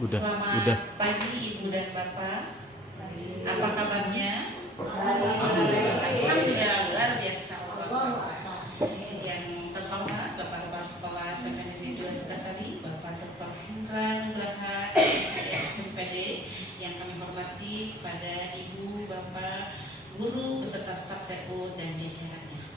Udah. Selamat pagi Ibu dan Bapak. Apa kabarnya? Alhamdulillah, luar biasa Allah. Yang terhormat Bapak Kepala Sekolah SMP Negeri 2 Sukasari, Bapak Dr. Hendra Nugraha, MPD, yang kami hormati pada Ibu, Bapak, guru beserta staf TU dan jajarannya.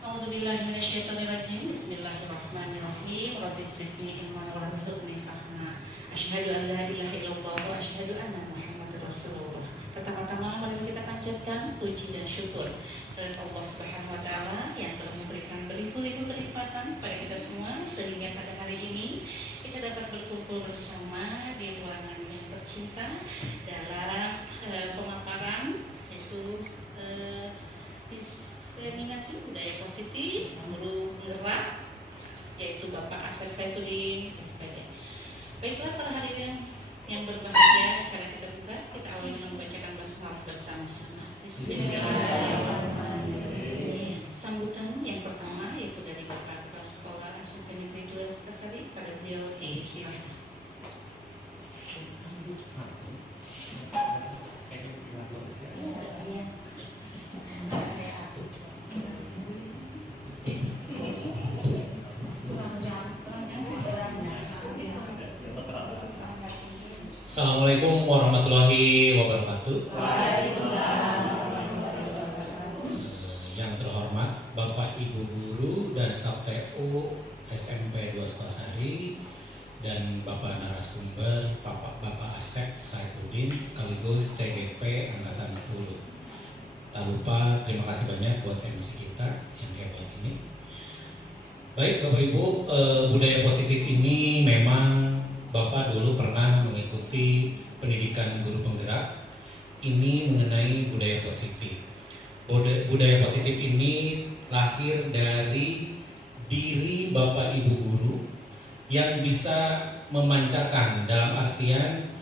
A'udzubillahi minasyaitonirrajim. Bismillahirrahmanirrahim. Rabbi zidni ilman warzuqni fahma. Asyhadu an la ilaha illallah wa asyhadu anna Muhammadar Rasulullah. Pertama-tama mari kita panjatkan puji dan syukur kepada Allah Subhanahu wa taala yang telah memberikan beribu-ribu kenikmatan kepada kita semua sehingga pada hari ini kita dapat berkumpul bersama di ruangan yang tercinta dalam pemaparan yaitu diseminasi budaya positif guru gerak yaitu Bapak Asep Saifuddin SPD. Baiklah para hadirin yang berbahagia, secara kita buka, kita awali membacakan basmalah bersama-sama. Bismillahirrahmanirrahim. Sambutan yang pertama yaitu dari Bapak Kepala Sekolah SMP Negeri 2 Sukasari, pada beliau disilakan. Assalamualaikum warahmatullahi wabarakatuh. Yang terhormat Bapak Ibu Guru dan staf TU SMP 2 Sukasari dan Bapak narasumber Bapak Asep Saifuddin sekaligus CGP Angkatan 10. Tak lupa terima kasih banyak buat MC kita yang hebat ini. Baik Bapak Ibu, budaya positif ini memang Bapak dulu pernah mengikuti pendidikan guru penggerak ini mengenai budaya positif. Budaya positif ini lahir dari diri Bapak Ibu guru yang bisa memancarkan dalam artian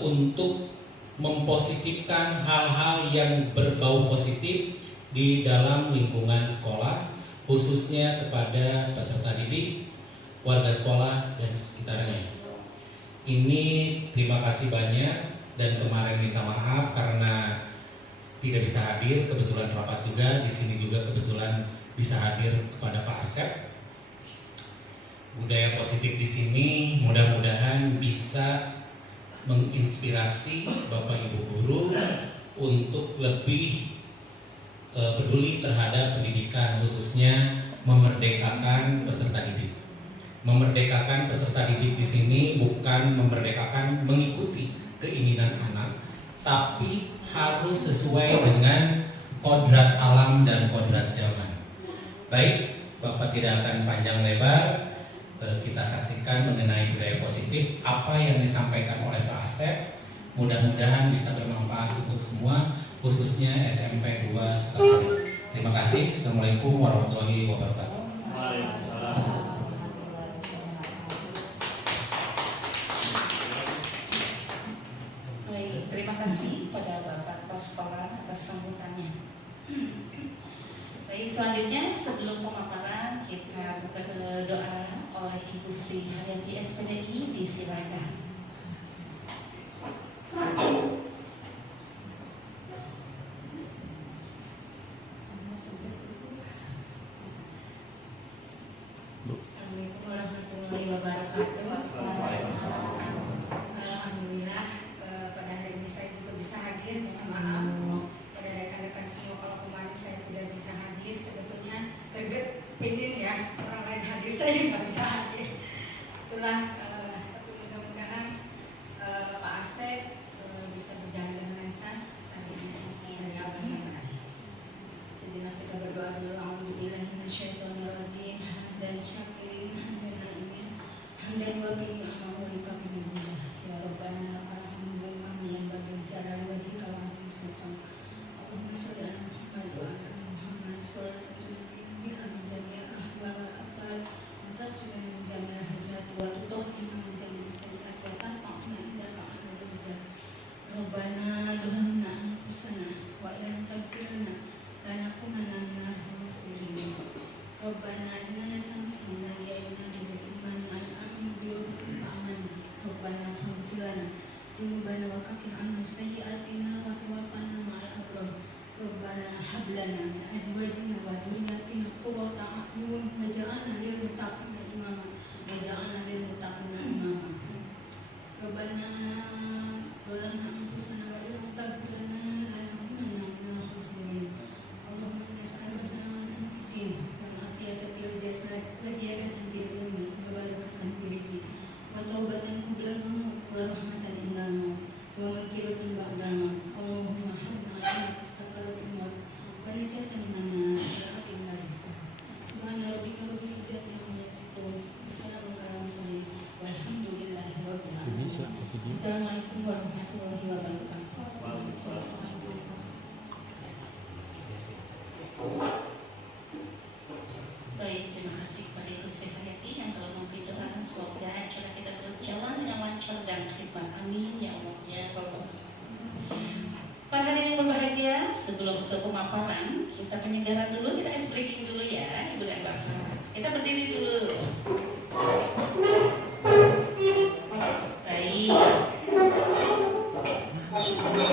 untuk mempositifkan hal-hal yang berbau positif di dalam lingkungan sekolah, khususnya kepada peserta didik, warga sekolah dan sekitarnya. Ini terima kasih banyak dan kemarin minta maaf karena tidak bisa hadir, kebetulan rapat juga di sini juga kebetulan bisa hadir kepada Pak Asep. Budaya positif di sini mudah-mudahan bisa menginspirasi Bapak Ibu guru untuk lebih peduli terhadap pendidikan, khususnya memerdekakan peserta didik. Memerdekakan peserta didik di sini bukan memerdekakan mengikuti keinginan anak, tapi harus sesuai dengan kodrat alam dan kodrat zaman. Baik, Bapak tidak akan panjang lebar, kita saksikan mengenai budaya positif apa yang disampaikan oleh Pak Asep. Mudah-mudahan bisa bermanfaat untuk semua, khususnya SMP 2 Sukasari. Terima kasih. Assalamualaikum warahmatullahi wabarakatuh. Terima kasih pada Bapak Kepala Sekolah atas sambutannya. Baik, selanjutnya sebelum pemaparan kita buka doa oleh Ibu Sri Haryati SPDI, disilakan. Assalamualaikum warahmatullahi wabarakatuh. Alhamdulillah pada hari ini saya juga bisa hadir. Mohon maaf pada rekan-rekan semua kalau kemarin saya tidak bisa hadir. Sebetulnya ingin ya orang lain hadir, saya nggak bisa hadir. Itulah tapi mudah-mudahan Pak Asep bisa berjalan dengan lancar saat ini dari Allah sana. Sejenak kita berdoa dulu. A'udzubillahi minasyaitonirrajim. Dan syakirin dan naimin dan wabini ahmamulika binizilah ya Rabbana lakal hamdu kama yang bagi jalal wajhi kalau antum sultan Allahumma sholli ala Muhammad wa ala Muhammad sholatan biha min jami'il ahwal wal afat wa taqina min jami'il hajat wa tuqina min jami'is sayyi'at wa tarfa'na indaka ahmad rijal Rabbana dulamna anfusana wa ilam taghfir lana lanakunanna minal khasirin Rabbana inna sami'na لنا من أزواجنا وذرياتنا قرة أعين واجعلنا للمتقين إماما واجعلنا للمتقين إماما ربنا ظلمنا أنفسنا وإن لم تغفر لنا لنكونن من الخاسرين اللهم إنا نسألك سلامة في الدين والعافية في الجسد وزيادة في العلم وبركة في الرزق وتوبة قبل الموت ورحمة عند الموت ومغفرة بعد الموت اللهم حمنا على استقرت الموت ونجاة من النار وعافية من الحساب سبحان ربك رب العزة عما يصفون وسلام على المرسلين والحمد لله رب العالمين. Assalamualaikum warahmatullahi wabarakatuh. Baik, terima kasih kepada Ibu Sri Haryati yang telah memberi doa. Semoga acara kita berjalan dengan lancar dan khidmat. Amin ya Allah ya Rabbal Alamin. Para hadirin yang berbahagia, sebelum ke pemaparan, kita penyegaran dulu, kita ice breaking dulu ya, Ibu dan Bapak. Kita berdiri dulu. Baik.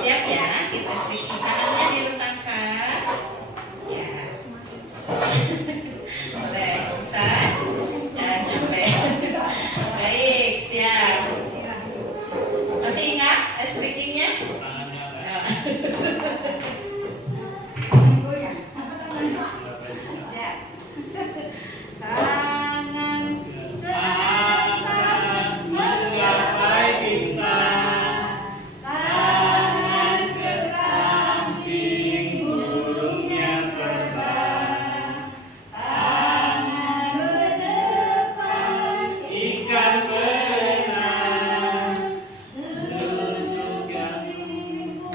Siap ya, kita ice breaking. Tangannya diletakkan. Ya. Boleh, bisa? Jangan nyampe. Baik, siap. Masih ingat ice breakingnya? Tangan ke atas menggapai bintang, tangan ke samping burungnya terbang, tangan ke depan ikan berenang, menunjuk ke siku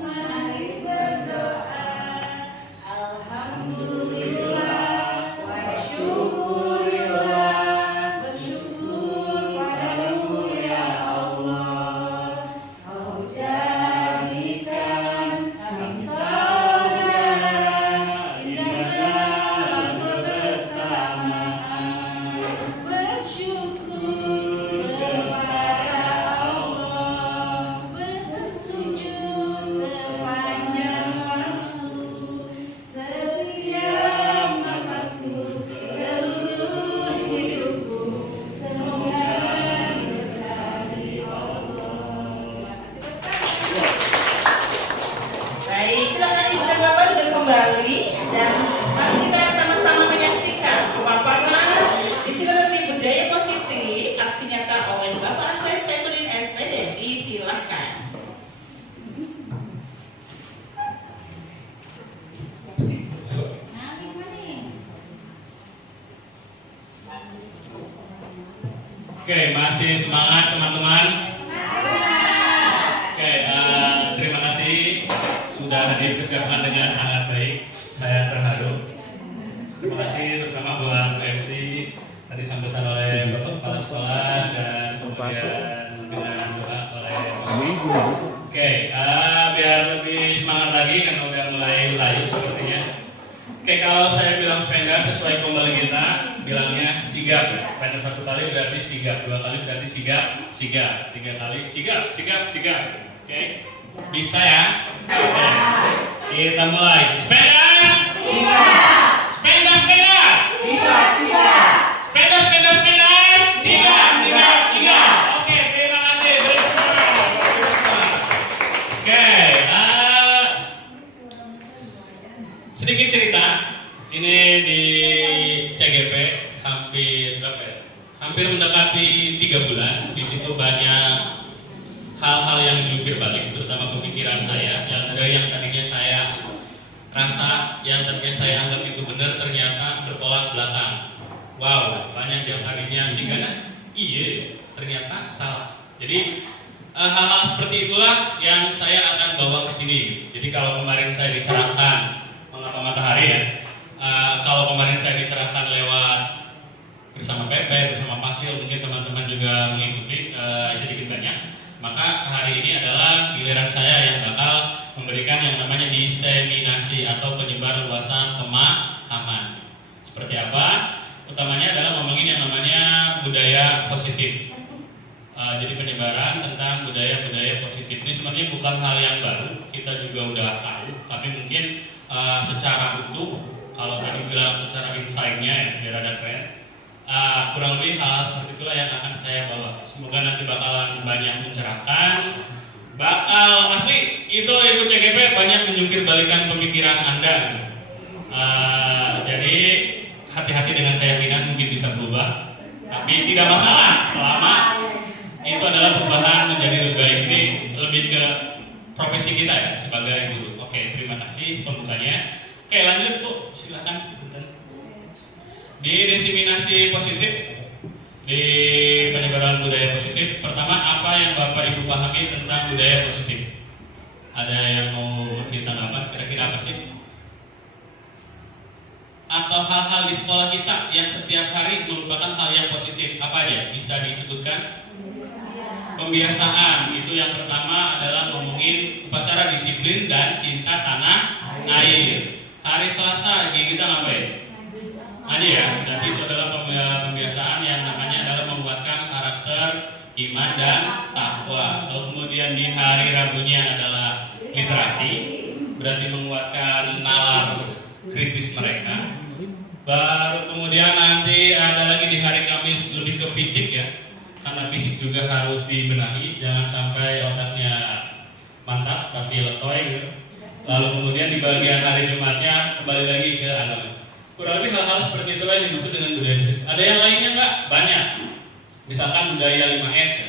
mari berdoa. Alhamdulillah wa syukurillah, bersyukur padamu ya Allah. Kau jadikan kami saudara indah dalam kebersamaan. Bersyukur kepada Allah, bersujud sepanjang waktu, setiap napasku, seluruh hidupku, semoga berkati Allah. Baik, silakan Ibu dan Bapak duduk kembali dan mari kita sama-sama menyaksikan pemaparan Inspirasi Budaya Positif aksi nyata oleh Bapak Asep Saifuddin SPD. Silakan. Oke, masih semangat teman-teman? Oke, terima kasih sudah dipersiapkan dengan sangat baik. Saya terharu. Terima kasih terutama buat MC tadi disampaikan oleh Bapak Kepala Sekolah dan kemudian dengan doa oleh Bapak. Oke, biar lebih semangat lagi karena udah mulai layu sepertinya. Oke, kalau saya bilang sepeda sesuai kembali kita bilangnya sigap. Sepeda satu kali berarti sigap, dua kali berarti sigap, sigap, tiga kali sigap, sigap, sigap. Oke, bisa ya? Oke, kita mulai. Sepeda, sigap. Sepeda, sepeda, sigap, sigap. Sepeda, sepeda, sepeda, sigap, sigap, sigap. Oke, terima kasih. Oke, sedikit cerita. Ini di CGP hampir berapa ya? Hampir mendekati 3 bulan. Di situ banyak hal-hal yang jungkir balik, terutama pemikiran saya. Yang dari yang tadinya saya rasa, yang tadinya saya anggap itu benar, ternyata bertolak belakang. Wow, banyak yang tadinya sih karena iya, ternyata salah. Jadi hal-hal seperti itulah yang saya akan bawa ke sini. Jadi kalau kemarin saya dicerahkan mengapa matahari ya, kalau kemarin saya dicerahkan lewat bersama Pepe, bersama Pasil, mungkin teman-teman juga mengikuti sedikit banyak. Maka hari ini adalah giliran saya yang bakal memberikan yang namanya diseminasi atau penyebar luasan pemahaman. Seperti apa? Utamanya adalah ngomongin yang namanya budaya positif. Jadi penyebaran tentang budaya-budaya positif ini sebenarnya bukan hal yang baru, kita juga udah tahu, tapi mungkin secara utuh. Kalau tadi bilang secara insight-nya ya, biar ada keren. Kurang lebih hal seperti itulah yang akan saya bawa. Semoga nanti bakalan banyak mencerahkan. Bakal asli itu Ibu CGP banyak menjungkir balikan pemikiran Anda. Jadi hati-hati dengan keyakinan mungkin bisa berubah, tapi tidak masalah selama itu adalah perubahan menjadi lebih baik. Ini lebih ke profesi kita ya sebagai guru. Oke, terima kasih pembukanya. Oke, lanjut Bu, silakan. Di diseminasi positif, di penyebaran budaya positif, pertama apa yang Bapak Ibu pahami tentang budaya positif? Ada yang mau bersih tanggapan? Kira-kira apa sih? Atau hal-hal di sekolah kita yang setiap hari merupakan hal yang positif, apa aja? Bisa disebutkan? Pembiasaan, itu yang pertama adalah ngomongin upacara disiplin dan cinta tanah air. Hari Selasa kita ngapain? Ini ya, jadi itu adalah pembiasaan yang namanya adalah menguatkan karakter, iman dan takwa. Lalu kemudian di hari Rabunya adalah literasi, berarti menguatkan nalar kritis mereka. Baru kemudian nanti ada lagi di hari Kamis lebih ke fisik ya, karena fisik juga harus dibenahi, jangan sampai otaknya mantap tapi letoy gitu. Lalu kemudian di bagian hari Jumatnya kembali lagi ke agama. Kurang lebih hal-hal seperti itulah yang dimaksud dengan budaya positif. Ada yang lainnya nggak? Banyak. Misalkan budaya 5S ya.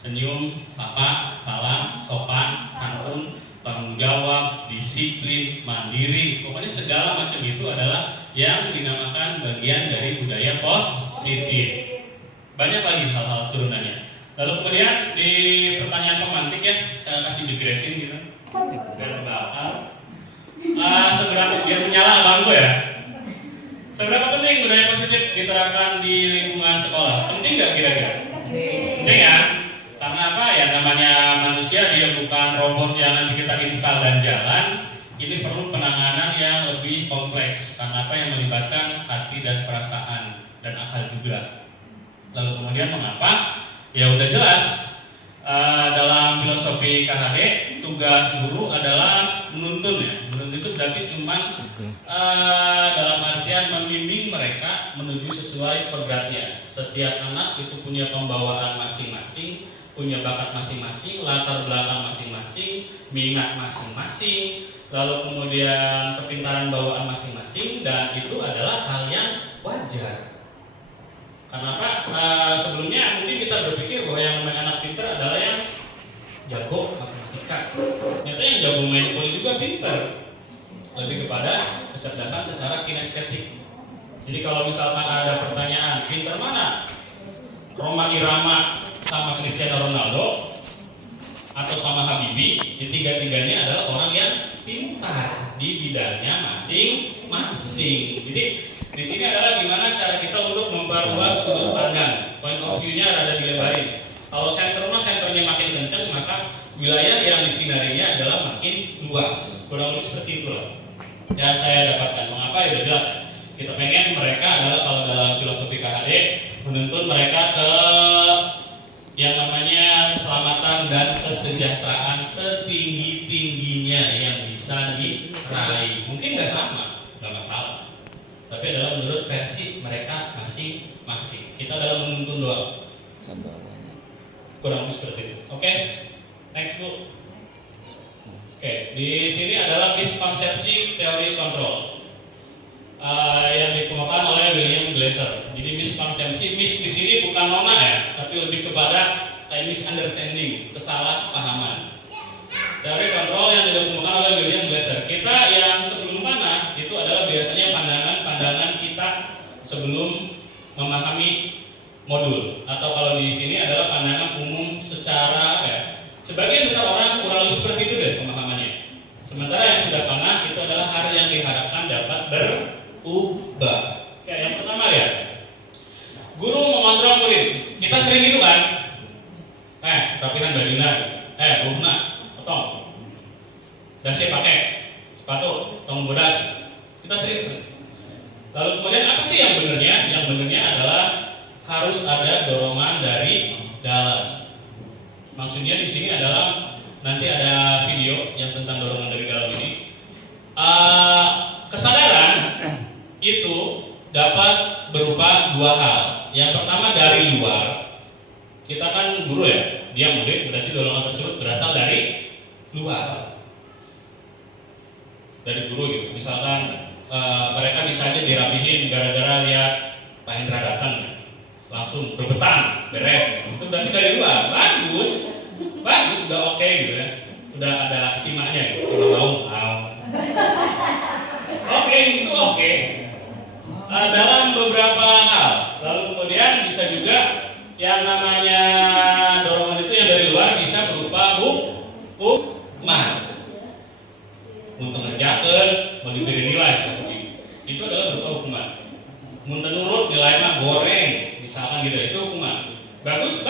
Senyum, sapa, salam, sopan, santun, tanggung jawab, disiplin, mandiri. Pokoknya segala macam itu adalah yang dinamakan bagian dari budaya positif. Banyak lagi hal-hal turunannya. Lalu kemudian di pertanyaan pemantik ya, saya kasih digresin gitu. Biar bakal. Seberapa biar menyala abangku ya. Seberapa penting budaya positif diterapkan di lingkungan sekolah? Penting nggak kira-kira? Penting ya. Karena apa ya, namanya manusia dia bukan robot yang nanti kita install dan jalan. Ini perlu penanganan yang lebih kompleks. Karena apa, yang melibatkan hati dan perasaan dan akal juga. Lalu kemudian mengapa? Ya udah jelas. Dalam filosofi KHD tugas guru adalah menuntun ya. Menuntun itu berarti cuma dalam artian membimbing mereka menuju sesuai kodratnya. Setiap anak itu punya pembawaan masing-masing, punya bakat masing-masing, latar belakang masing-masing, minat masing-masing, lalu kemudian kepintaran bawaan masing-masing, dan itu adalah hal yang wajar. Kenapa? Sebelumnya mungkin kita berpikir bahwa yang namanya anak pintar adalah yang jago matematika. Ternyata yang jago main bola juga pintar. Lebih kepada kecerdasan secara kinestetik. Jadi kalau misalkan ada pertanyaan, pintar mana? Roma Irama sama Cristiano Ronaldo atau sama Habibie? Tiga-tiganya adalah orang yang pintar di bidangnya masing-masing. Jadi di sini adalah gimana cara kita untuk memperluas sudut pandang. Point of view-nya ada dilebarin. Kalau senternya makin kencang, maka wilayah yang disinarinya adalah makin luas. Kurang lebih seperti itulah yang saya dapatkan. Mengapa? Ya udah jelas. Kita pengen mereka adalah, kalau dalam filosofi KHD, menuntun mereka ke yang namanya keselamatan dan kesejahteraan setinggi-tingginya yang bisa diraih. Mungkin nggak sama, nggak masalah. Tapi adalah menurut versi mereka masing-masing. Kita dalam menuntun doang. Kurang lebih seperti itu. Oke, next Bu. Oke, di sini adalah miskonsepsi teori kontrol yang dikemukakan oleh William Glasser. Jadi miskonsepsi, di sini bukan nona ya, tapi lebih kepada misunderstanding, kesalahpahaman. Teori kontrol yang dikemukakan oleh William Glasser. Kita yang sebelum mana itu adalah biasanya pandangan kita sebelum memahami modul, atau kalau di sini adalah pandangan umum secara ya. Sebagian besar orang kurang lebih seperti itu deh pemahamannya. Sementara yang sudah panah itu adalah hal yang diharapkan dapat berubah. Oke, yang pertama ya, guru mengontrol murid. Kita sering gitu kan? Rapihan bajunya, bunga, potong. Dan saya pakai sepatu, tong beras. Kita sering. Lalu kemudian apa sih yang benarnya? Yang benarnya adalah harus ada dorongan dari dalam. Maksudnya di sini adalah nanti ada video yang tentang dorongan dari dalam ini. berupa dua hal. Yang pertama dari luar, kita kan guru ya, dia murid, berarti golongan tersebut berasal dari luar, dari guru gitu. Misalkan mereka bisa aja dirapihin gara-gara lihat Pak Hendra datang, langsung berbetan, beres. Itu berarti dari luar, bagus, udah oke gitu ya, udah ada simaknya gitu, sama mau. Oke, itu oke. Dalam beberapa hal, lalu kemudian bisa juga yang namanya dorongan itu yang dari luar bisa berupa hukuman, untuk ngerjakan, mau diberi nilai seperti itu adalah berupa hukuman. Muntah nurut nilainya goreng, misalkan gitu, itu hukuman. Bagus,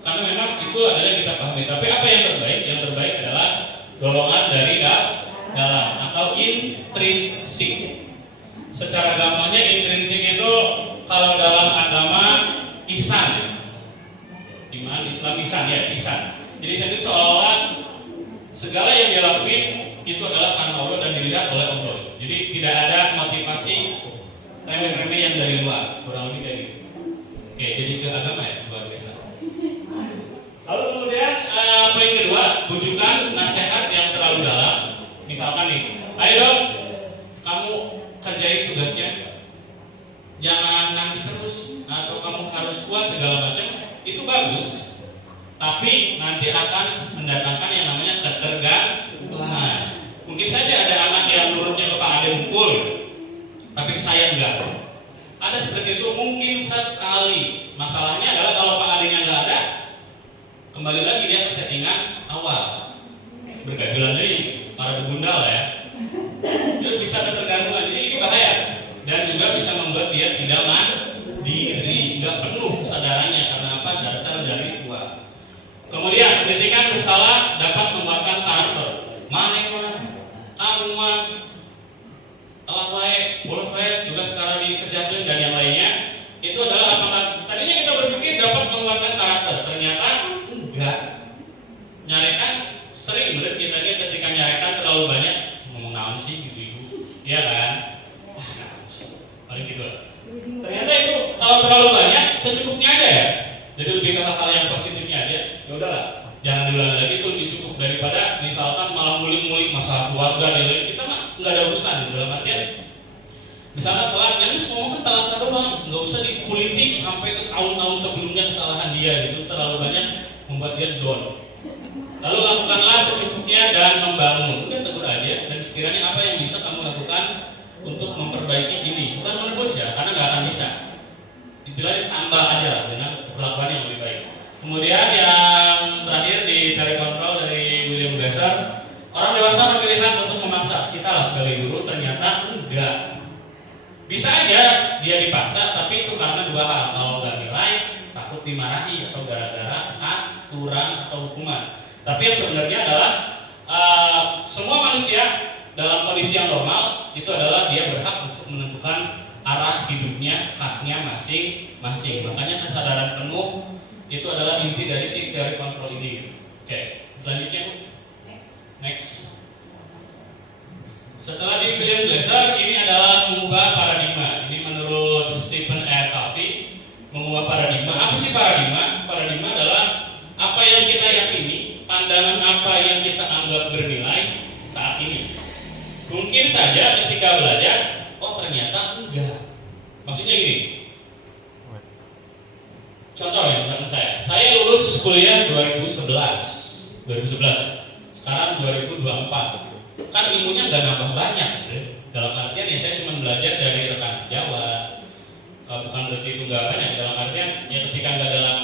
karena memang itu adalah yang kita pahami. Tapi apa yang terbaik? Yang terbaik adalah golongan dari dalam atau intrinsik. Secara gampangnya intrinsik itu kalau dalam agama ihsan, iman, Islam, ihsan ya, ihsan. Jadi itu seolah-olah segala yang dia lakuin itu adalah karena Allah dan dilihat oleh Allah. Jadi tidak ada motivasi remeh-remeh yang dari luar, kurang lebih kayak gitu. Oke, jadi ke agama ya, luar biasa. Lalu kemudian poin kedua, bujukan nasihat yang terlalu dalam. Misalkan nih, ayo dong, kamu kerjain tugasnya, jangan nangis terus, atau kamu harus kuat segala macam. Itu bagus, tapi nanti akan mendatangkan yang namanya ketergantungan. Mungkin saja ada anak yang nurutnya ke Pak Ade mukul, tapi saya enggak. Ada seperti itu mungkin sekali. Masalahnya adalah kalau Pak Ade-nya enggak ada, kembali lagi dia ke settingan awal. Bergadulan dari para begundal ya. Dia bisa ketergantungan, jadi ini bahaya. Dan juga bisa membuat dia tidak mandiri, enggak penuh kesadarannya karena apa? Dasar dari luar. Kemudian kritikan bersalah dapat menguatkan karakter. Kamu mah telah baik, boleh baik, juga sekarang dikerjakan dan yang lainnya. Itu adalah apakah tadinya kita berpikir dapat menguatkan karakter, ternyata enggak. Nyarekan sering murid kita ketika nyarekan terlalu banyak ngomong naon sih gitu ibu, iya kan? Paling gitu. Ternyata itu kalau terlalu banyak secukupnya aja ya. Jadi lebih ke hal-hal yang positifnya aja. Ya udahlah, jangan diulangi lagi, itu lebih cukup daripada misalkan malah ngulik-ngulik masalah keluarga dan lain. Kita mah nggak ada urusan dalam artian. Misalnya telat, jadi semua kan telat atau bang, nggak usah dipolitik sampai ke tahun-tahun sebelumnya kesalahan dia gitu, terlalu banyak membuat dia down. Lalu lakukanlah secukupnya dan membangun. Udah tegur aja dan sekiranya apa yang bisa kamu lakukan untuk memperbaiki ini, bukan menebus ya, karena nggak akan bisa. Istilahnya tambah aja dengan perlakuan yang lebih baik. Kemudian yang terakhir di telekontrol dari William Glasser, orang dewasa berpilihan untuk memaksa. Kita lah sebagai guru ternyata enggak. Bisa aja dia dipaksa, tapi itu karena dua hal. Kalau nggak nilai, takut dimarahi atau gara-gara aturan atau hukuman. Tapi yang sebenarnya adalah semua manusia dalam kondisi yang normal itu adalah dia berhak untuk menentukan arah hidupnya, haknya masing-masing. Makanya kesadaran penuh itu adalah inti dari si teori kontrol ini. Oke, selanjutnya Bu. Next. Setelah di William Glasser, ini adalah mengubah paradigma. Ini menurut Stephen R. Covey, mengubah paradigma. Apa sih paradigma? Paradigma adalah apa yang kita yakini, pandangan apa yang kita anggap bernilai saat ini. Mungkin saja ketika belajar, oh ternyata enggak. Maksudnya gini. Contoh ya, misalnya saya lulus kuliah 2011. Sekarang 2024. Kan ilmunya nggak nambah banyak gitu. Dalam artian ya saya cuma belajar dari rekan sejawat, bukan berarti itu nggak banyak. Dalam artian ya ketika nggak dalam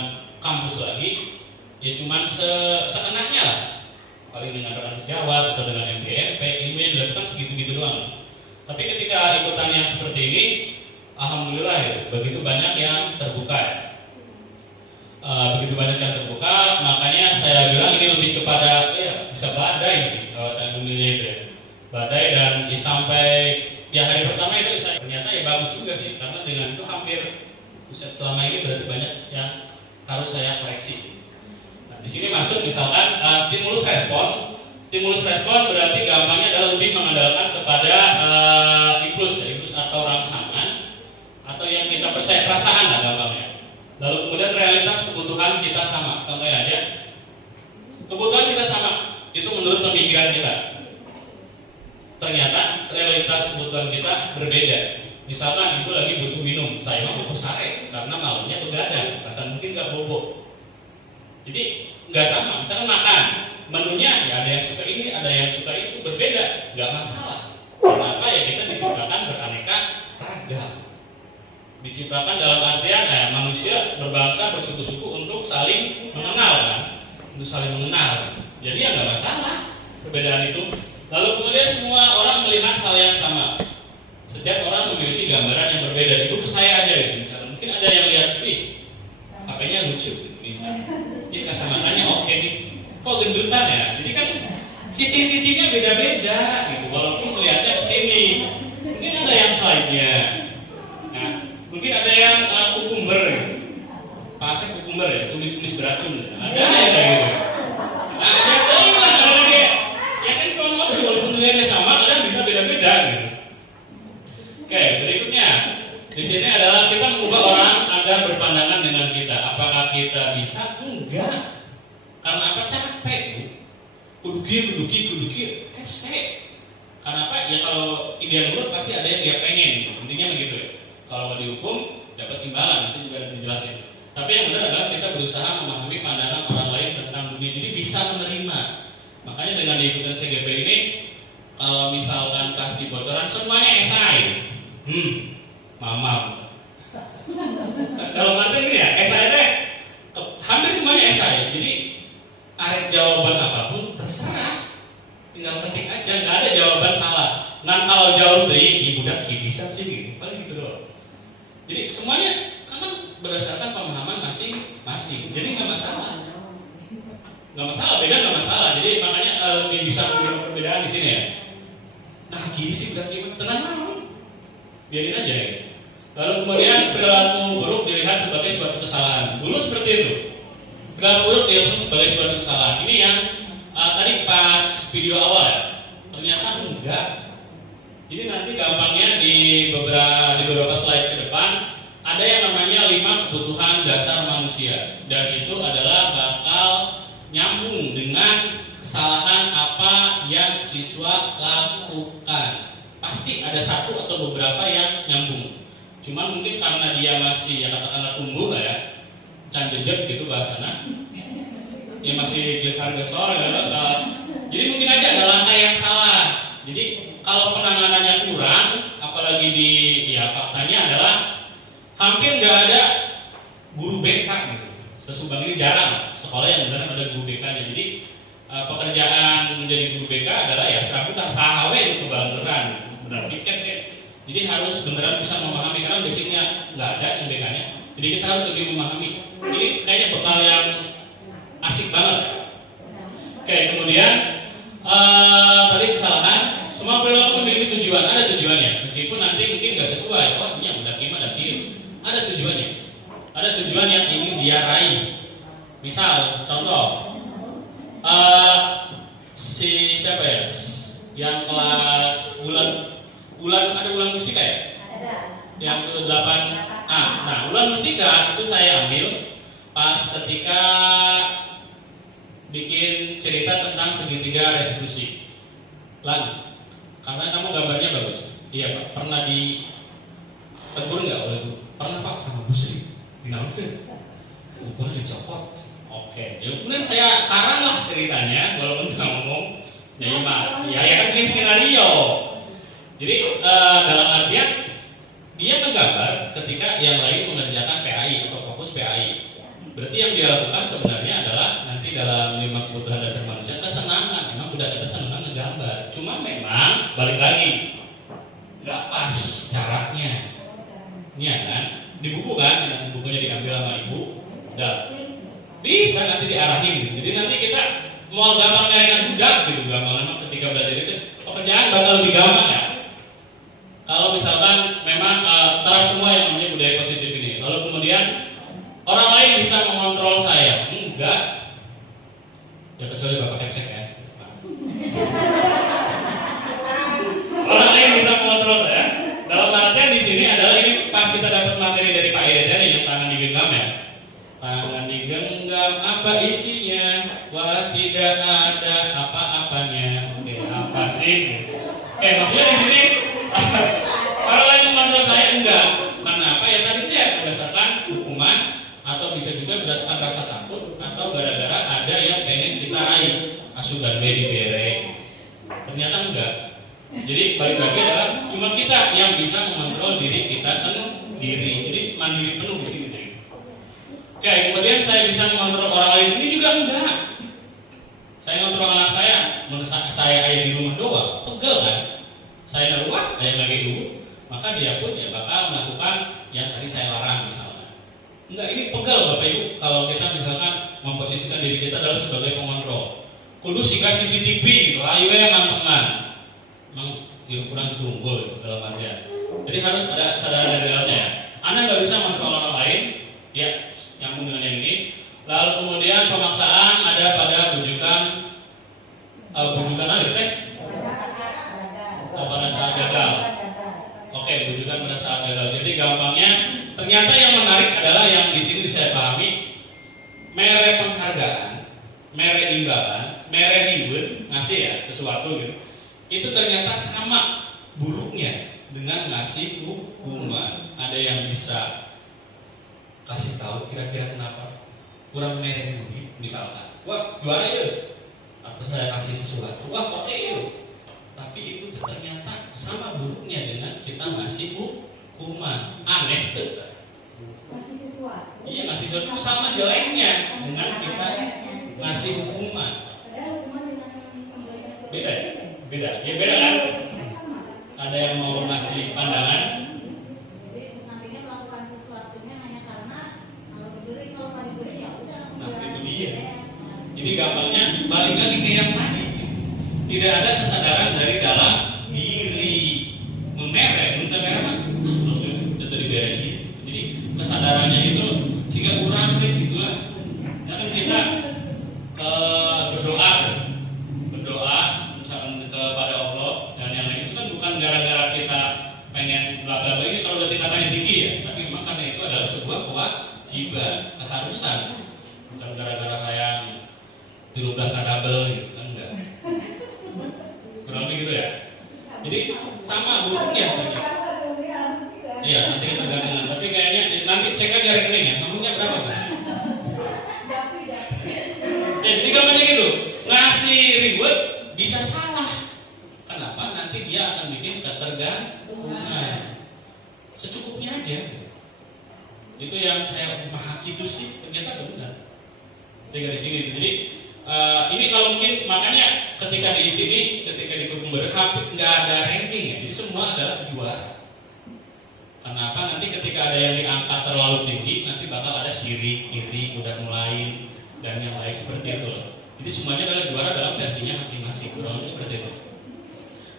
kampus lagi ya cuma seenaknya lah, paling dengan rekan sejawat atau dengan MPFP, ilmu yang dilakukan segitu-gitu doang. Tapi ketika ikutan yang seperti ini, alhamdulillah ya, begitu banyak yang terbuka. Makanya saya bilang ini lebih kepada ya bisa badai sih kalau dunia itu ya. Badai dan ya, sampai ya hari pertama itu ternyata ya bagus juga sih, karena dengan itu hampir selama ini berarti banyak yang harus saya koreksi. Nah, di sini masuk misalkan stimulus respon. Stimulus respon berarti gampangnya adalah lebih mengandalkan kepada impuls atau rangsangan atau Kebutuhan kita sama, itu menurut pemikiran kita. Ternyata realitas kebutuhan kita berbeda. Misalkan itu lagi butuh minum, saya mah butuh sare karena malamnya begadang, bahkan mungkin nggak bobo. Jadi nggak sama. Misalkan makan, menunya ya ada yang suka ini, ada yang suka itu, berbeda, nggak masalah. Kenapa ya kita diciptakan beraneka ragam. Diciptakan dalam artian manusia berbangsa bersuku-suku untuk saling mengenal kan, untuk saling mengenal. Jadi ya nggak masalah perbedaan itu. Lalu kemudian semua orang melihat hal yang sama. Setiap orang memiliki gambaran yang berbeda. Ibu ke saya aja gitu. Misalnya, mungkin ada yang lihat, HP-nya lucu, misalnya. Jadi kacamatanya oke nih. Kok gendutan ya? Jadi kan sisi-sisinya beda-beda gitu. Walaupun melihatnya ke sini. Mungkin ada yang slide-nya. Nah, mungkin ada yang kukumber gitu. Pasnya kukumber ya, tumis-tumis beracun. Ada yang kayak gitu. Nah, saya tahu lah ada kayak ya kan kalau walaupun melihatnya sama, kadang bisa beda-beda gitu. Oke, berikutnya di sini adalah kita mengubah orang agar berpandangan dengan kita. Apakah kita bisa? Enggak. Karena apa? Capek, Bu. Kuduki, hese. Karena apa? Ya kalau ideal dulu pasti ada yang dia pengen. Intinya begitu ya. Kalau dihukum dapat imbalan, nanti juga dijelasin. Tapi yang benar adalah kita berusaha memahami pandangan orang lain tentang dunia. Jadi bisa menerima. Makanya dengan diikutan CGP ini, kalau misalkan kasih bocoran semuanya esai. Mamam. Dalam arti ini ya, esai teh hampir semuanya esai. Jadi arek jawaban apapun terserah, tinggal ketik aja, nggak ada jawaban salah. Ngan kalau jauh dari budak bisa sih gitu, paling gitu doang. Jadi semuanya kan berdasarkan pemahaman masing-masing. Jadi nggak masalah, beda nggak masalah. Jadi makanya lebih bisa membuat perbedaan di sini ya. Nah gini sih budak gimana? Tenang aja. Biarin aja ya. Lalu kemudian perilaku buruk dilihat sebagai suatu kesalahan. Dulu seperti itu. Perilaku buruk dilihat sebagai suatu kesalahan. Ini yang tadi pas video awal ya. Ternyata enggak. Jadi nanti gampangnya di beberapa slide ke depan ada yang namanya 5 kebutuhan dasar manusia. Dan itu adalah bakal nyambung dengan kesalahan apa yang siswa lakukan. Pasti ada satu atau beberapa yang nyambung. Cuman mungkin karena dia masih ya katakanlah tumbuh lah ya, can jejek gitu bahasana. Dia masih gesar-gesor ya. Jadi mungkin aja ada langkah yang salah. Jadi kalau penanganannya kurang, apalagi di ya faktanya adalah hampir nggak ada guru BK gitu. Sesubang ini jarang sekolah yang benar ada guru BK-nya. Jadi pekerjaan menjadi guru BK adalah ya serabutan sahawe itu beneran benar piket ya. Jadi harus beneran bisa memahami karena basicnya nggak ada MBK-nya. Jadi kita harus lebih memahami. Ini kayaknya bekal yang asik banget. Oke, kemudian tadi kesalahan. Semua perilaku memiliki tujuan, ada tujuannya. Meskipun nanti mungkin nggak sesuai. Oh ini yang udah kima, ada tujuannya. Ada tujuan yang ingin dia raih. Misal, contoh, si siapa ya? Yang kelas bulan ada bulan mustika ya? Ada. Yang ke 8A. Nah, bulan mustika itu saya ambil pas ketika bikin cerita tentang segitiga restitusi. Lan, karena kamu gambarnya bagus. Iya Pak, pernah ditegur nggak oleh Bu? Pernah Pak sama Bu Sri? Dinaunkeun. Bukunya dicopot. Oke, ya kemudian saya karang lah ceritanya, walaupun nggak ngomong. Ya Pak, ya kan bikin skenario. Jadi dalam artian dia menggambar ketika yang lain mengerjakan PAI atau fokus PAI. Berarti yang dia lakukan sebenarnya adalah nanti dalam 5 kebutuhan dasar manusia kesenangan. Memang udah kita senang ngegambar. Cuma memang balik lagi nggak pas caranya. Iya kan? Di buku kan, bukunya diambil sama ibu. Udah bisa nanti diarahin gitu. Jadi nanti kita mau gampang nyarikan budak gitu, gampang ketika belajar itu pekerjaan bakal lebih gampang ya. Kalau misalkan memang terap semua yang namanya budaya positif ini. Lalu kemudian orang lain bisa mengontrol saya, enggak. Ya kecuali Bapak Kepsek ya. Orang lain bisa mengontrol saya. Dalam artian di sini adalah ini pas kita dapat materi dari Pak Iri tadi yang tangan digenggam ya. Tangan digenggam apa isinya? Wah, tidak ada apa-apanya. Oke, apa sih? Oke, maksudnya di sini orang lain mengontrol saya enggak. Karena apa ya tadi itu ya berdasarkan hukuman atau bisa juga berdasarkan rasa takut atau gara-gara ada yang pengen kita raih. Asugan di bere. Ternyata enggak. Jadi balik lagi adalah cuma kita yang bisa mengontrol diri kita sendiri. Jadi mandiri penuh di sini. Oke, kemudian saya bisa mengontrol orang lain ini juga enggak. Saya ngontrol anak saya, menurut saya ayah di rumah doang, pegel kan? Saya naruh ayah lagi dulu, maka dia pun ya bakal melakukan yang tadi saya larang misalnya. Enggak, ini pegel Bapak Ibu kalau kita misalkan memposisikan diri kita adalah sebagai pengontrol. Kudu sih kasih CCTV gitu, ayo ya mantengan. Emang kurang tunggul dalam artian. Jadi harus ada kesadaran dari dalamnya. Anda nggak bisa mengontrol orang lain, ya nyambung dengan yang ini. Lalu kemudian pemaksaan ada pada bujukan apa gitu teh? Pada saat gagal. Oke, bujukan pada saat gagal. Jadi gampangnya, ternyata yang menarik adalah yang di sini saya pahami, mere penghargaan, mere imbalan, mere reward, ngasih ya sesuatu gitu. Itu ternyata sama buruknya dengan ngasih hukuman. Ada yang bisa kasih tahu kira-kira kenapa kurang merek duit misalkan, wah juara yuk, atau saya kasih sesuatu, wah oke yuk, tapi itu ternyata sama buruknya dengan kita ngasih hukuman. Aneh tuh, Masih sesuatu. iya ngasih sesuatu sama jeleknya dengan kita ngasih hukuman. Padahal hukuman dengan memberikan sesuatu Beda ya beda kan? Ada yang mau ngasih pandangan? Nantinya melakukan sesuatunya hanya karena kalau dibeli, kalau nggak dibeli ya udah. Nah itu dia. Jadi gampangnya balik lagi ke yang tadi. Tidak ada kesadaran dari dalam diri. Memerek, minta merek kan? Udah dari beri. Jadi kesadarannya itu jika kurang gitulah. Karena kita berdoa misalkan kepada Allah dan yang lain itu kan bukan gara-gara kita pengen bla bla bla ini kalau udah tingkatannya tinggi ya, tapi memang karena itu adalah sebuah kewajiban, keharusan, bukan gara-gara kayak 13 kadabel gitu kan enggak. Kurang lebih gitu ya. Jadi sama buruknya ternyata. Iya, nanti kita gantungan, tapi kayaknya nanti cek aja rekening ya, nomornya berapa Mas? Jadi gampangnya gitu, ngasih reward bisa salah. Kenapa? Nanti dia akan bikin ketergantungan. Secukupnya aja. Itu yang saya memahami itu sih ternyata benar. Ketika di sini, jadi ini kalau mungkin makanya ketika di sini, ketika di Pember hampir nggak ada ranking ya. Jadi semua adalah juara. Kenapa? Nanti ketika ada yang diangkat terlalu tinggi, nanti bakal ada sirik, iri, udah mulai dan yang lain seperti itu loh. Jadi semuanya adalah juara dalam versinya masing-masing. Kurang lebih seperti itu.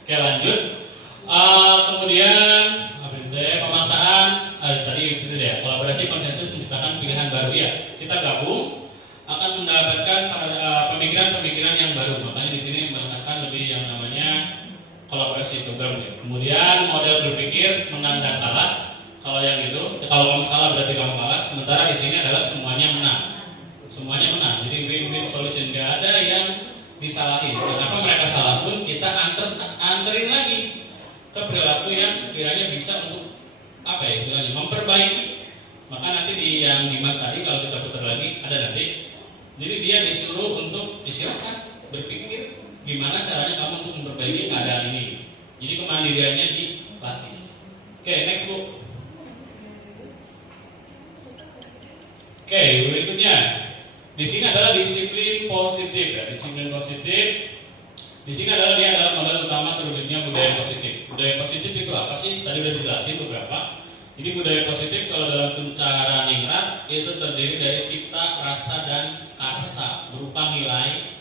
Oke lanjut. Kemudian pemaksaan tadi itu ya, kolaborasi konsensus menciptakan pilihan baru ya. Kita gabung akan mendapatkan pemikiran-pemikiran yang baru. Makanya di sini mengatakan lebih yang namanya kolaborasi program. Kemudian model berpikir menang dan kalah. Kalau yang itu, kalau kamu salah berarti kamu kalah. Sementara di sini adalah semuanya menang. Semuanya menang. Jadi win-win solution, nggak ada yang disalahin. Kenapa mereka salah pun kita anterin lagi ke perilaku yang sekiranya bisa untuk apa ya istilahnya memperbaiki. Maka nanti di yang Dimas tadi kalau kita putar lagi ada nanti. Jadi dia disuruh untuk silakan berpikir gimana caranya kamu untuk memperbaiki keadaan ini. Jadi kemandiriannya dilatih. Oke, next Bu. Oke, berikutnya. Di sini adalah disiplin positif ya. Disiplin positif. Di sini adalah dia adalah modal utama terwujudnya budaya positif. Budaya positif itu apa sih? Tadi udah dijelasin beberapa. Jadi budaya positif kalau dalam pencerahan ningrat itu terdiri dari cipta, rasa, dan karsa berupa nilai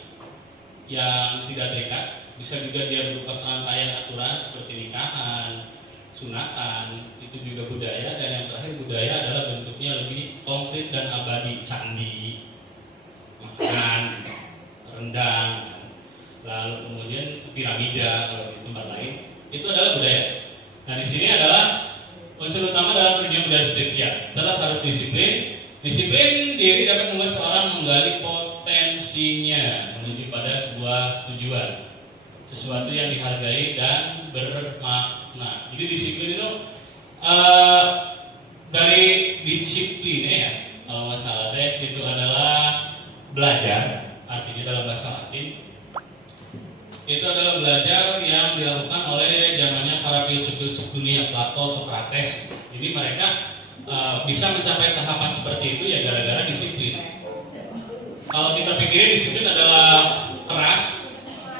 yang tidak terikat. Bisa juga dia berupa serangkaian aturan seperti nikahan, sunatan, itu juga budaya. Dan yang terakhir budaya adalah bentuknya lebih konkret dan abadi, candi, makanan, rendang, lalu kemudian piramida kalau di tempat lain. Itu adalah budaya. Nah di sini adalah unsur utama dalam dunia budaya positif ya. Tetap harus disiplin. Disiplin diri dapat membuat seorang menggali potensi konsekuensinya menuju pada sebuah tujuan, sesuatu yang dihargai dan bermakna. Jadi disiplin itu dari disiplinnya ya, kalau nggak salah itu adalah belajar, artinya dalam bahasa Latin itu adalah belajar yang dilakukan oleh zamannya para filsuf-filsuf dunia, Plato, Socrates. Jadi mereka bisa mencapai tahapan seperti itu ya gara-gara disiplin. Kalau kita pikirin disiplin adalah keras,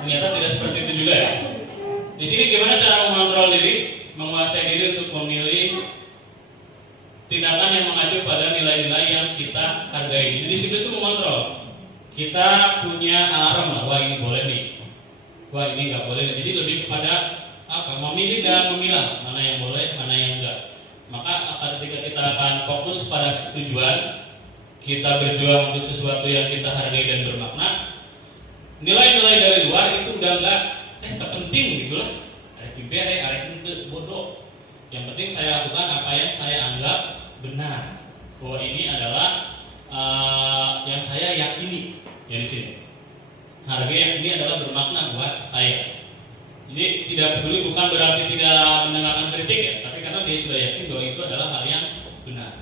ternyata tidak seperti itu juga ya. Di sini gimana cara mengontrol diri, menguasai diri untuk memilih tindakan yang mengacu pada nilai-nilai yang kita hargai. Jadi disiplin itu mengontrol. Kita punya alarm lah, wah ini boleh nih, wah ini nggak boleh. Jadi lebih kepada apa? Memilih dan memilah mana yang boleh, mana yang enggak. Maka ketika kita akan fokus pada tujuan, kita berjuang untuk sesuatu yang kita hargai dan bermakna, nilai-nilai dari luar itu udah enggak terpenting gitulah. Ada pibere, ada itu bodoh. Yang penting saya lakukan apa yang saya anggap benar. Bahwa ini adalah yang saya yakini ya di sini. Harga yang ini adalah bermakna buat saya. Jadi tidak peduli, bukan berarti tidak mendengarkan kritik ya, tapi karena dia sudah yakin bahwa itu adalah hal yang benar.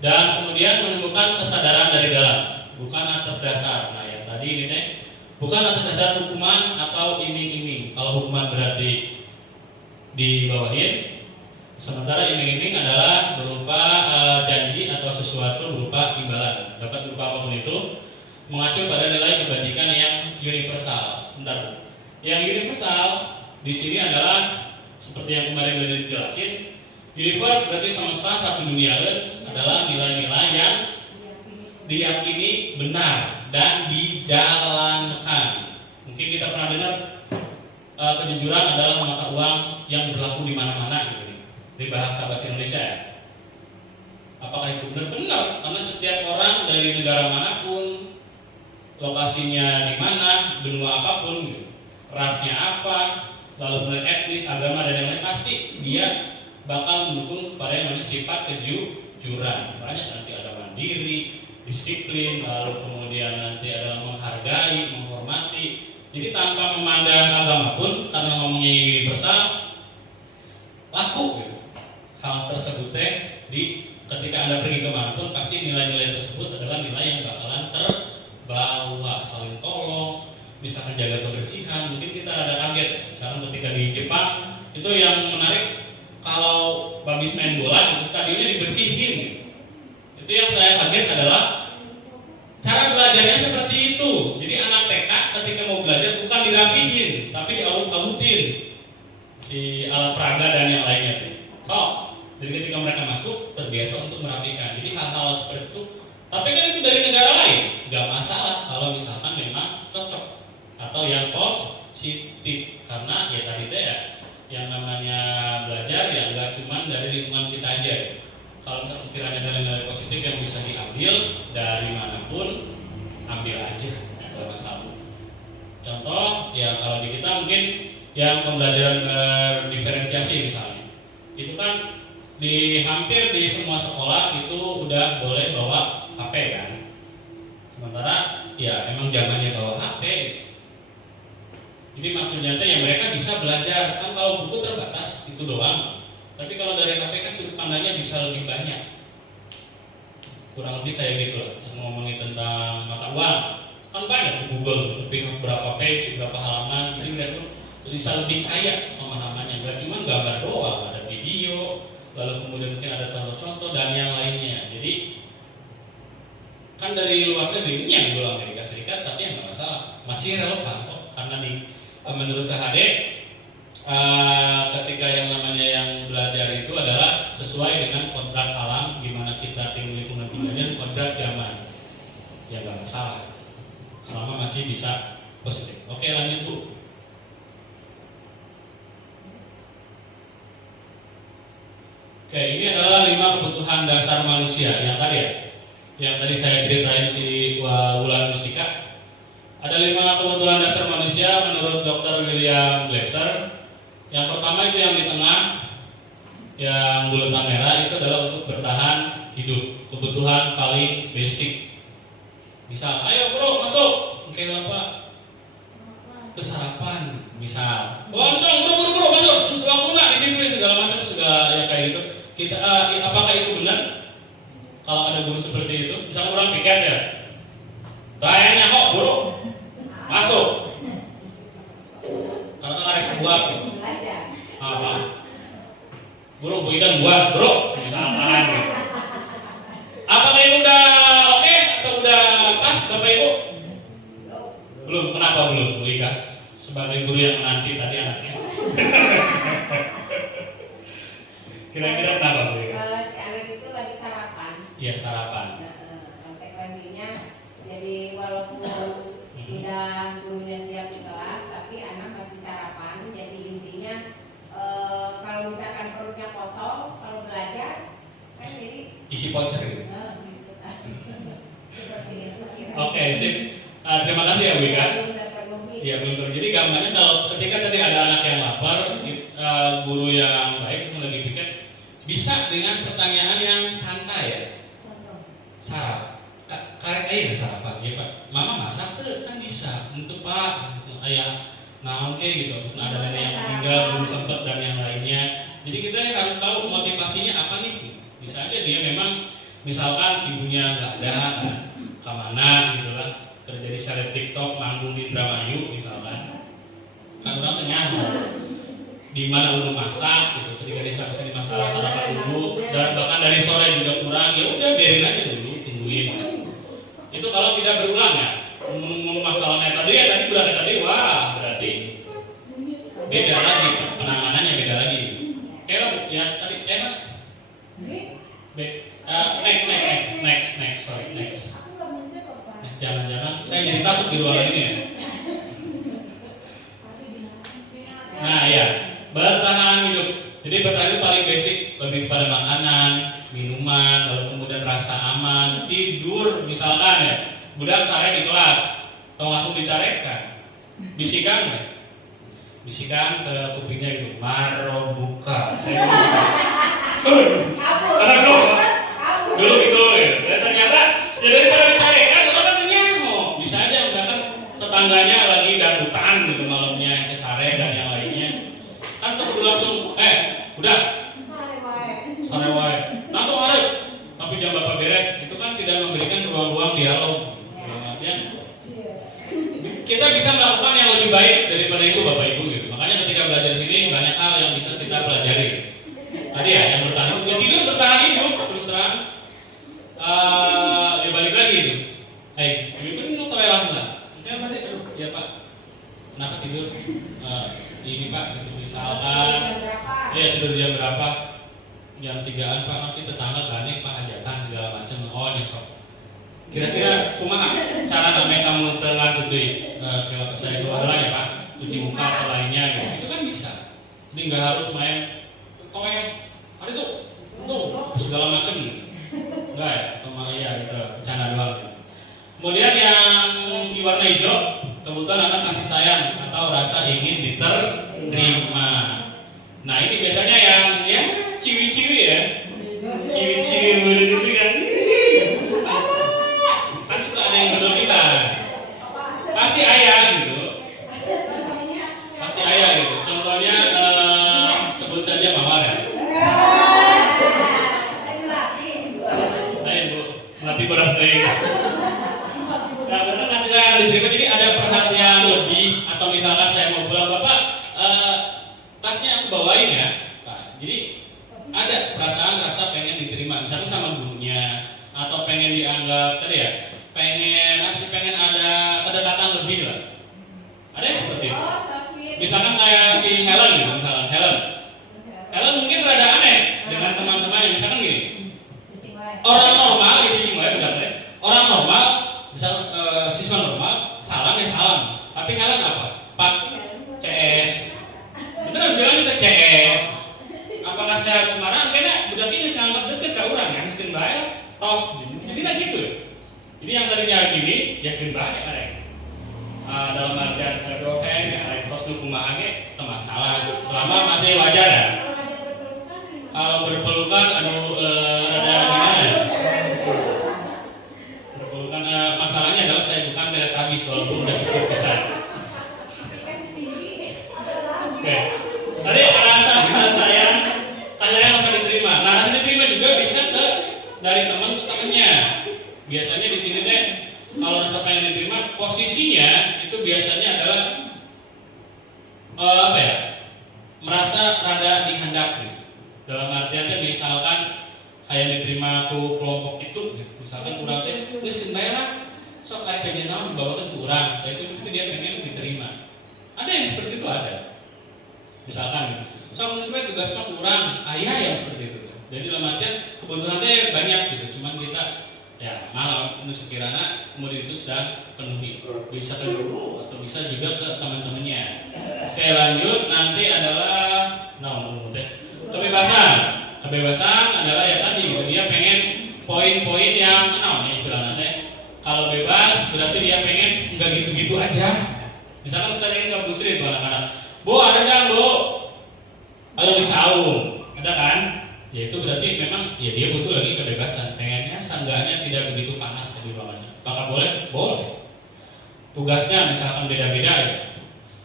Dan kemudian menemukan kesadaran dari dalam, bukan atas dasar. Nah yang tadi ini bukan atas dasar hukuman atau iming-iming. Kalau hukuman berarti dibawahin, sementara iming-iming adalah berupa janji atau sesuatu berupa imbalan. Dapat berupa apapun itu, mengacu pada nilai kebajikan yang universal. Bentar. Yang universal di sini adalah seperti yang kemarin sudah dijelasin. Universal berarti semesta satu dunia adalah nilai-nilai yang diyakini benar dan dijalankan. Mungkin kita pernah dengar kejujuran adalah mata uang yang berlaku di mana-mana gitu di bahasa Indonesia ya. Apakah itu benar? Karena setiap orang dari negara manapun, lokasinya di mana, benua apapun, gitu, rasnya apa, lalu kemudian etnis, agama dan yang lain, pasti dia bakal mendukung kepada yang namanya sifat kejujuran. Banyak nanti ada mandiri, disiplin, lalu kemudian nanti adalah menghargai, menghormati. Jadi tanpa memandang agama pun, karena ngomongnya universal, laku gitu. Hal tersebut ketika Anda pergi kemanapun, pasti nilai-nilai tersebut adalah nilai yang bakalan terbawa. Saling tolong, misalkan jaga kebersihan. Mungkin kita ada kaget, misalkan ketika di Jepang itu yang menarik, kalau habis main bola itu stadionnya dibersihin gitu. Itu yang saya kaget adalah cara belajarnya seperti itu. Jadi anak TK ketika mau belajar bukan dirapihin, tapi diaut-autin si alat peraga dan yang lainnya. Jadi ketika mereka masuk terbiasa untuk merapikan. Jadi hal-hal seperti itu. Tapi kan itu dari negara lain, nggak masalah kalau misalkan memang cocok atau yang positif. Karena ya tadi ya yang namanya belajar ya nggak cuma dari lingkungan kita aja. Kalau misalkan sekiranya dari nilai positif yang bisa diambil dari manapun, ambil aja, nggak masalah. Contoh ya kalau di kita mungkin yang pembelajaran berdiferensiasi misalnya, itu kan hampir di semua sekolah itu udah boleh bawa HP kan. Sementara ya emang zamannya bawa HP. Jadi maksudnya ya mereka bisa belajar kan, kalau buku terbatas itu doang. Tapi kalau dari HP kan sudut pandangnya bisa lebih banyak. Kurang lebih kayak gitu lah. Ngomongin tentang mata uang kan banyak di Google, lebih berapa page, berapa halaman. Jadi mereka bisa lebih kaya pemahamannya. Gak cuma gambar doang, ada video, lalu kemudian mungkin ada contoh-contoh dan yang lainnya. Jadi kan dari luar negeri ini yang dulu Amerika Serikat, tapi yang nggak masalah, masih relevan kok. Karena menurut KHD ketika yang namanya yang belajar itu adalah sesuai dengan kodrat alam, gimana kita tinggal lingkungan tinggalnya, kodrat zaman, ya nggak masalah selama masih bisa positif. Oke, lanjut Bu. Oke, ini adalah 5 kebutuhan dasar manusia yang tadi ya, yang tadi saya ceritain si Wulan Mustika. Ada 5 kebutuhan dasar manusia menurut Dr. William Glasser. Yang pertama itu yang di tengah, yang bulatan merah, itu adalah untuk bertahan hidup, kebutuhan paling basic. Misal, ayo bro masuk, oke apa? Terus sarapan, misal. Lontong bro masuk, terus waktu nggak disiplin segala macam segala ya kayak gitu. Kita apakah itu benar? Kalau ada guru seperti itu, misal orang piket ya, kayaknya kok bro masuk. Kalau nggak ada sebuah, apa? Bro, ikan buat bro, misalkan. Apakah itu udah oke atau udah pas Bapak Ibu? Belum. Kenapa belum, Bu Ika? Sebagai guru yang menanti tadi anaknya. Kira-kira kenapa, Bu Ika? Si anak itu lagi sarapan. Iya, sarapan. Konsekuensinya jadi walaupun sudah gurunya siap di kelas, tapi anak masih sarapan. Jadi intinya kalau misalkan perutnya kosong, kalau belajar kan jadi Isi voucher gitu. seperti itu. Oke, sip. Terima kasih ya Bu Ika. Iya, belum terjadi. Jadi gambarnya kalau ketika tadi ada anak yang lapar, guru yang baik lagi pikir bisa dengan pertanyaan yang santai ya. Sarap. Karek aja sarapan ya Pak. Mama masak tuh kan bisa. Untuk Pak, ayah naon kayak gitu. Ada nenek yang meninggal belum sempat dan yang lainnya. Jadi kita harus tahu motivasinya apa nih. Bisa aja dia memang misalkan ibunya nggak ada, kemana gitu lah. Kerja di seleb TikTok, manggung di Indramayu misalkan. Kan orang kenyang. Di mana dulu masak gitu. Ketika bisa di masalah sarapan dulu dan bahkan dari sore juga kurang, ya udah biarin aja dulu, tungguin. Itu kalau tidak berulang ya. Ngomong masalahnya tadi ya tadi berarti tadi wah berarti beda lagi penanganannya beda lagi. Kayak ya tadi Pak. Next. Aku nggak bisa kok, Pak. Jangan-jangan saya jadi takut di ruangan ini ya. Nah ya, bertahan hidup. Jadi bertahan hidup paling basic lebih kepada makanan, minuman, lalu kemudian rasa aman, tidur misalkan ya. Budak sare di kelas, atau langsung dicarekan, bisikan ya. Bisikan ke kupingnya itu, maro buka. Saya dulu gitu ya. Dan ternyata ya daripada dicarekan, orang kan nyamuk. Bisa aja misalkan tetangganya lagi dangdutan gitu malamnya ke sare dan yang lainnya. Kan tuh langsung, udah sore wae. Langsung harus. Tapi jam bapak beres, itu kan tidak memberikan ruang-ruang dialog. Kita bisa melakukan yang lebih baik daripada itu Bapak Ibu gitu. Makanya ketika belajar di sini banyak hal yang bisa kita pelajari. Tadi ya yang bertahan hidup, ya tidur bertahan hidup terus terang. Ya balik lagi itu. Ibu ini mau toilet nggak? Saya pasti, ya Pak. Kenapa tidur? Ini Pak, gitu. Misalkan. Ya tidur jam berapa? Jam 3-an Pak. Nanti tetangga panik Pak hajatan segala macam. Oh nyesok. Kira-kira kumaha cara namanya kamu tengah gede kalau saya keluar ya Pak cuci muka atau lainnya gitu. Itu kan bisa. Jadi nggak harus main toel kan itu segala macam enggak ya atau malah ya gitu bercanda doang. Kemudian yang di warna hijau kebutuhan akan kasih sayang atau rasa ingin diterima. Nah ini biasanya yang ya ciwi-ciwi ya ciwi-ciwi murid itu kan ada yang betul kita pasti ayah gitu contohnya sebut saja mawar ya ayo Bu melatih beras lagi nah karena nanti saya akan diterima jadi ada perhatian lebih atau misalkan saya mau pulang Bapak tasnya aku bawain ya nah, jadi ada perasaan rasa pengen diterima misalnya sama gurunya atau pengen dianggap tadi ya pengen ada kedekatan lebih lah. Ada yang seperti itu. Misalkan kayak si Helen gitu, misalkan Helen mungkin rada aneh dengan teman-temannya. Misalkan gini, orang normal itu cuma benar ya. Orang normal, misal siswa normal, salam ya salam. Tapi Helen apa? Pak CS. Beneran bilang kita CS. Apakah saya Semarang? Karena budak ini sangat deket ke orang yang miskin bayar, tos. Jadi nah gitu. Jadi yang tadinya gini, yakin banyak ada dalam artian dohen, yang ada tos dukungannya, setengah salah. Selama masih wajar ya. Kalau berpelukan, ada gimana ya? Berpelukan masalahnya merasa rada dihandap gitu. Dalam artiannya misalkan kayak diterima ku kelompok itu gitu. Misalkan kurang teh geus lah sok aya pengen naon dibawakeun ku urang, itu dia pengen diterima. Ada yang seperti itu ada. Misalkan sok geus we tugasna ku urang, aya yang seperti itu. Jadi dalam artian kebutuhan teh banyak gitu, cuman kita ya malam nu sekiranya kemudian itu sudah penuhi, bisa ke guru atau bisa juga ke teman-temannya. Oke, lanjut, nanti adalah kebebasan adalah ya tadi gitu, dia pengen poin-poin yang istilahnya kalau bebas berarti dia pengen nggak gitu-gitu aja. Misalkan saya ingin ke busri itu anak-anak, bu ada nggak bu, ada saung, ada kan? Ya itu berarti memang ya dia butuh lagi kebebasan, pengennya seenggaknya tidak begitu panas di bawahnya. Apakah boleh? Boleh. Tugasnya misalkan beda-beda ya.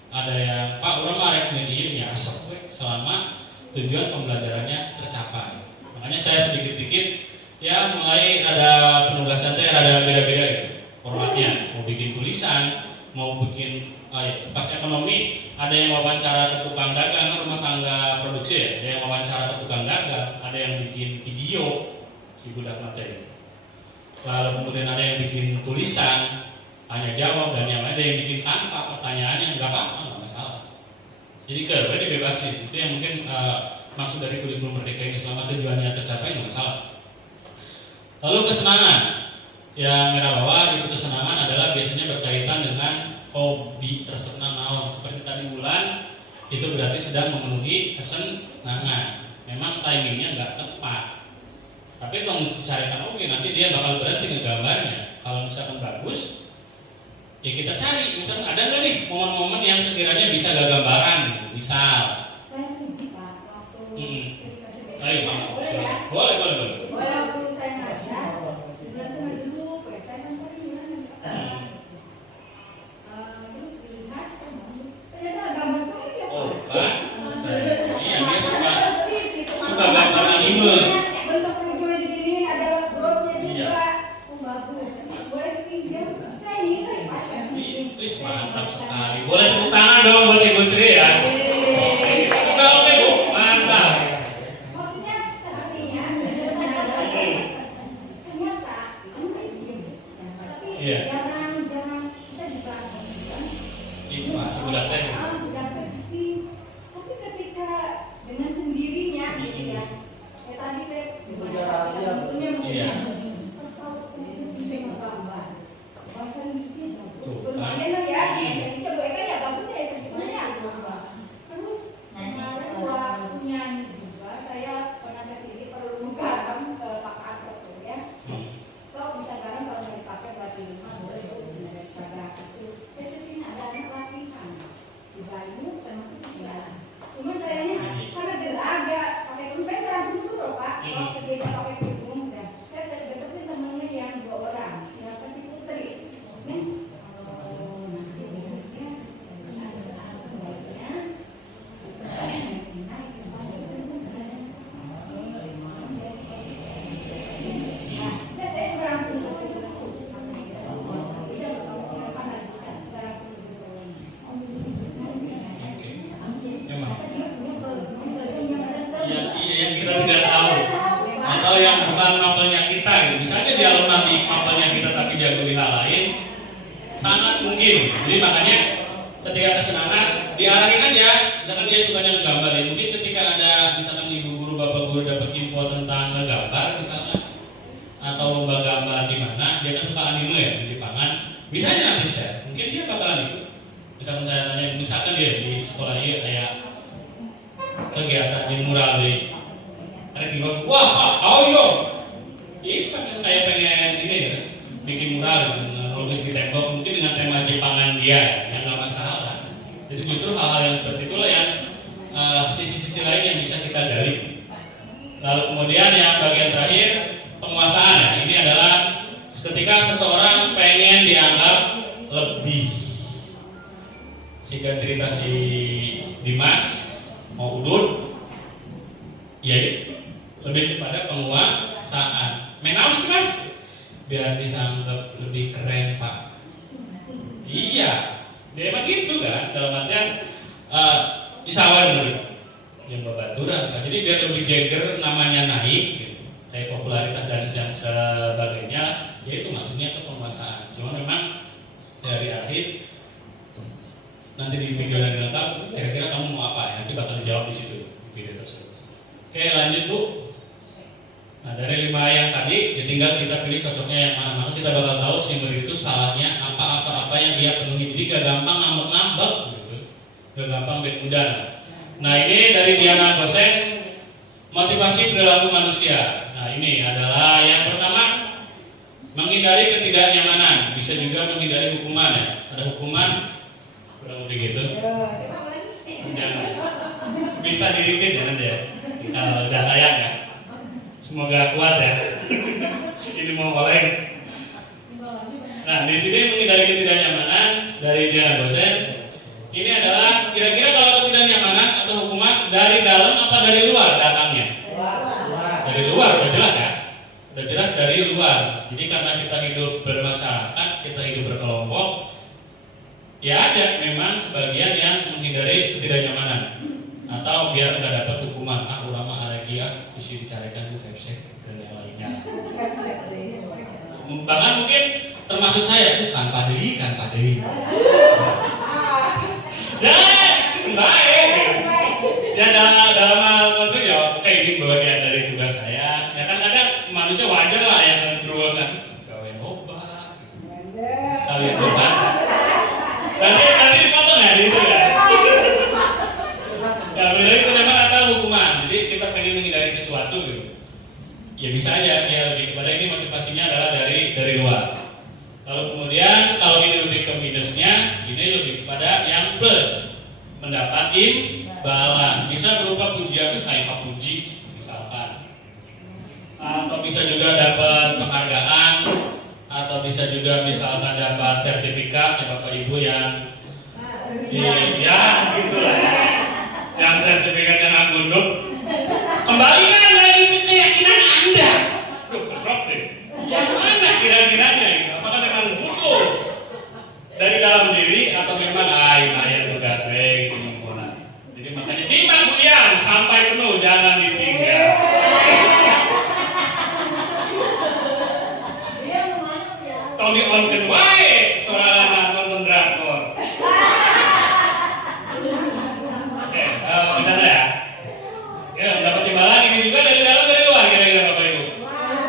Ada yang Pak orang arek mediin ya sok selama tujuan pembelajarannya tercapai. Makanya saya sedikit-sedikit ya mulai ada penugasan teh ada beda-beda gitu. Formatnya mau bikin tulisan, mau bikin pas ekonomi ada yang wawancara ke tukang dagang rumah tangga produksi ya, ada yang wawancara ke tukang dagang, ada yang bikin video si budak materi. Lalu kemudian ada yang bikin tulisan tanya jawab dan yang ada yang bikin tanpa pertanyaannya nggak apa-apa, nggak masalah. Jadi kerja dibebasin, itu yang mungkin maksud dari kurikulum merdeka ini selama tujuannya tercapai nggak masalah. Lalu kesenangan yang merah bawah itu kesenangan adalah biasanya berkaitan dengan hobi tersenang naon. Seperti tadi bulan itu berarti sedang memenuhi kesenangan. Memang timingnya nggak tepat. Tapi kalau dicarikan oke nanti dia bakal berhenti ngegambarnya. Kalau misalkan bagus, ya kita cari. Misalkan ada nggak nih momen-momen yang sekiranya bisa gak gambaran? Misal. Saya puji Pak waktu ketika Boleh ya? Boleh. Boleh langsung saya ngajar. Sebulan itu dulu, saya kan tadi gimana? Terus dilihat, ternyata gambar saya ya Pak. Oh, kan? Iya, dia suka Persis gitu. suka gambar anime. Bentuk rujuknya diginiin, ada brosnya juga. Iya. Oh bagus. Boleh pinjam? Saya nilai Pak. Wih, mantap sekali. Boleh tepuk tangan dong buat Ibu Sri ya. Oke Bu, mantap. Maksudnya artinya ternyata kamu kayak gini. Tapi Iya. jangan kita juga Itu Pak, sudah teh. tidak terjadi. Tapi ketika dengan sendirinya gitu ya. Kayak tadi teh bentuknya Iya. terus tahu bisa gambar. Bahasa Inggrisnya jago. Tuh, Lumayan lah ya. Bahasa Inggrisnya Bu Eka ya bagus ya sebetulnya. Terus kemarin waktu nyanyi juga saya pernah kesini perlu garam ke Pak Arto tuh ya. Toh minta garam kalau nggak dipakai buat di rumah boleh Bu sini ada pada itu. Saya kesini ada anak latihan. Si Bayu termasuk juga. Cuman sayangnya karena geraga pakai kerudung saya langsung dulu loh Pak. Kalau kerja pakai kerudung dan saya deketin temennya yang 2 orang. Siapa si Putri? Nih. Nanti bentuknya Yang kita tidak tahu atau yang bukan mapelnya kita gitu. Misalnya dia lemah di mapelnya kita tapi jago di hal lain, sangat mungkin. Jadi makanya ketika kesenangan diarahin aja. Misalkan dia sukanya ngegambar ya. Mungkin ketika ada misalkan ibu guru bapak guru dapat info tentang ngegambar misalnya atau lomba gambar di mana dia kan suka anime ya di Jepangan, bisa aja nanti share. Mungkin dia bakalan ikut. Misalkan saya tanya, misalkan dia di sekolah ini kayak kegiatan di mural deh. Ada di bawah, wah Pak, ayo. Ini sampai kayak pengen ini ya, bikin mural gitu, ngelukis di tembok mungkin dengan tema Jepangan dia, yang nggak masalah. Jadi justru hal-hal yang seperti itulah yang sisi-sisi lain yang bisa kita gali. Lalu kemudian yang bagian terakhir penguasaan ya. Ini adalah ketika seseorang pengen dianggap lebih. Sehingga cerita si Dimas mau udut, ya lebih kepada penguasaan. Menaun sih Mas, biar dianggap lebih keren Pak. Iya, dia emang gitu kan. Dalam artian isawan dulu. yang babaturan. Jadi biar lebih jagger namanya naik, gitu. Kayak popularitas dan yang sebagainya, ya itu maksudnya ke penguasaan. Cuma memang dari akhir nanti di video yang lengkap, kira-kira kamu mau apa ya? Nanti bakal dijawab di situ video tersebut. Oke, lanjut Bu. Nah, dari 5 yang tadi, ya tinggal kita pilih cocoknya yang mana. Maka kita bakal tahu simbol itu salahnya apa yang dia penuhi. Jadi gak gampang ngambek-ngambek gitu. Gak gampang bed muda. Nah, ini dari Diana Gosen, motivasi perilaku manusia. Nah, ini adalah yang pertama, menghindari ketidaknyamanan. Bisa juga menghindari hukuman ya. Ada hukuman kurang lebih gitu. Jangan. Bisa di-repeat ya nanti ya. Kita udah tayang ya. Semoga kuat ya. Ini mau oleng. Nah, di sini menghindari ketidaknyamanan dari Diana Dosen. Ini adalah kira-kira kalau ketidaknyamanan atau hukuman dari dalam apa dari luar datangnya? Dari luar, udah jelas ya. Udah jelas dari luar. Jadi karena kita hidup bermasyarakat, kita hidup berkelompok, ya ada memang sebagian yang menghindari ketidaknyamanan atau biar nggak dapat hukuman. Urang mah alergi ya, mesti dicarikan bu kepsek dan yang lainnya. Bahkan mungkin termasuk saya, bukan padri. Ya, baik. Ya dalam hal konflik ya, oke ini bagian dari tugas saya. Ya kan kadang manusia wajar lah yang ngedrol kan, gawe obat, kalian obat. Nanti dipotong ya di itu ya. Ya benar itu memang ada hukuman. Jadi kita pengen menghindari sesuatu gitu. Ya bisa aja ya lebih kepada ini motivasinya adalah dari luar. Lalu kemudian kalau ini lebih ke minusnya, ini lebih kepada yang plus, mendapat imbalan. Bisa berupa pujian kayak puji misalkan, atau bisa juga dapat penghargaan, atau bisa juga misalkan dapat sertifikat ya Bapak Ibu yang ya gitulah ya. Yang sertifikat yang agunduk, kembalikan lagi ke keyakinan Anda. Tuh, drop deh. Yang mana kira-kiranya gitu? Apakah memang butuh dari dalam diri atau memang ayat tugas gitu menggunakan. Jadi makanya simak Bu Yang sampai penuh, jangan ditinggal. Tommy onken wae soalnya nonton drakor. Oke, benar ya? Ya, mendapat imbalan ini juga dari dalam dari luar kira-kira Bapak Ibu.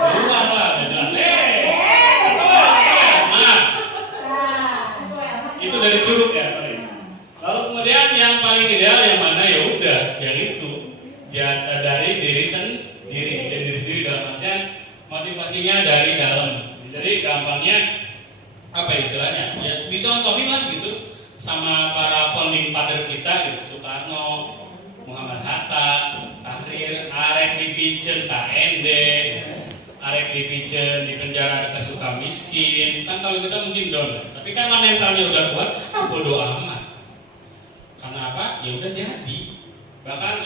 Luar lah, udah jelas. Maaf. Itu dari curug ya, sorry. Lalu kemudian yang paling ideal yang mana ya udah, yang itu. Ya dari diri sendiri dalam artian motivasinya dari dalam. Jadi gampangnya apa istilahnya? Ya dicontohin lah gitu sama para founding father kita gitu, Soekarno, Muhammad Hatta, Tahrir, arek dipijen KND, arek dipijen di penjara kita suka miskin. Kan kalau kita mungkin down, tapi karena mentalnya udah kuat, bodo amat. Karena apa? Ya udah jadi. Bahkan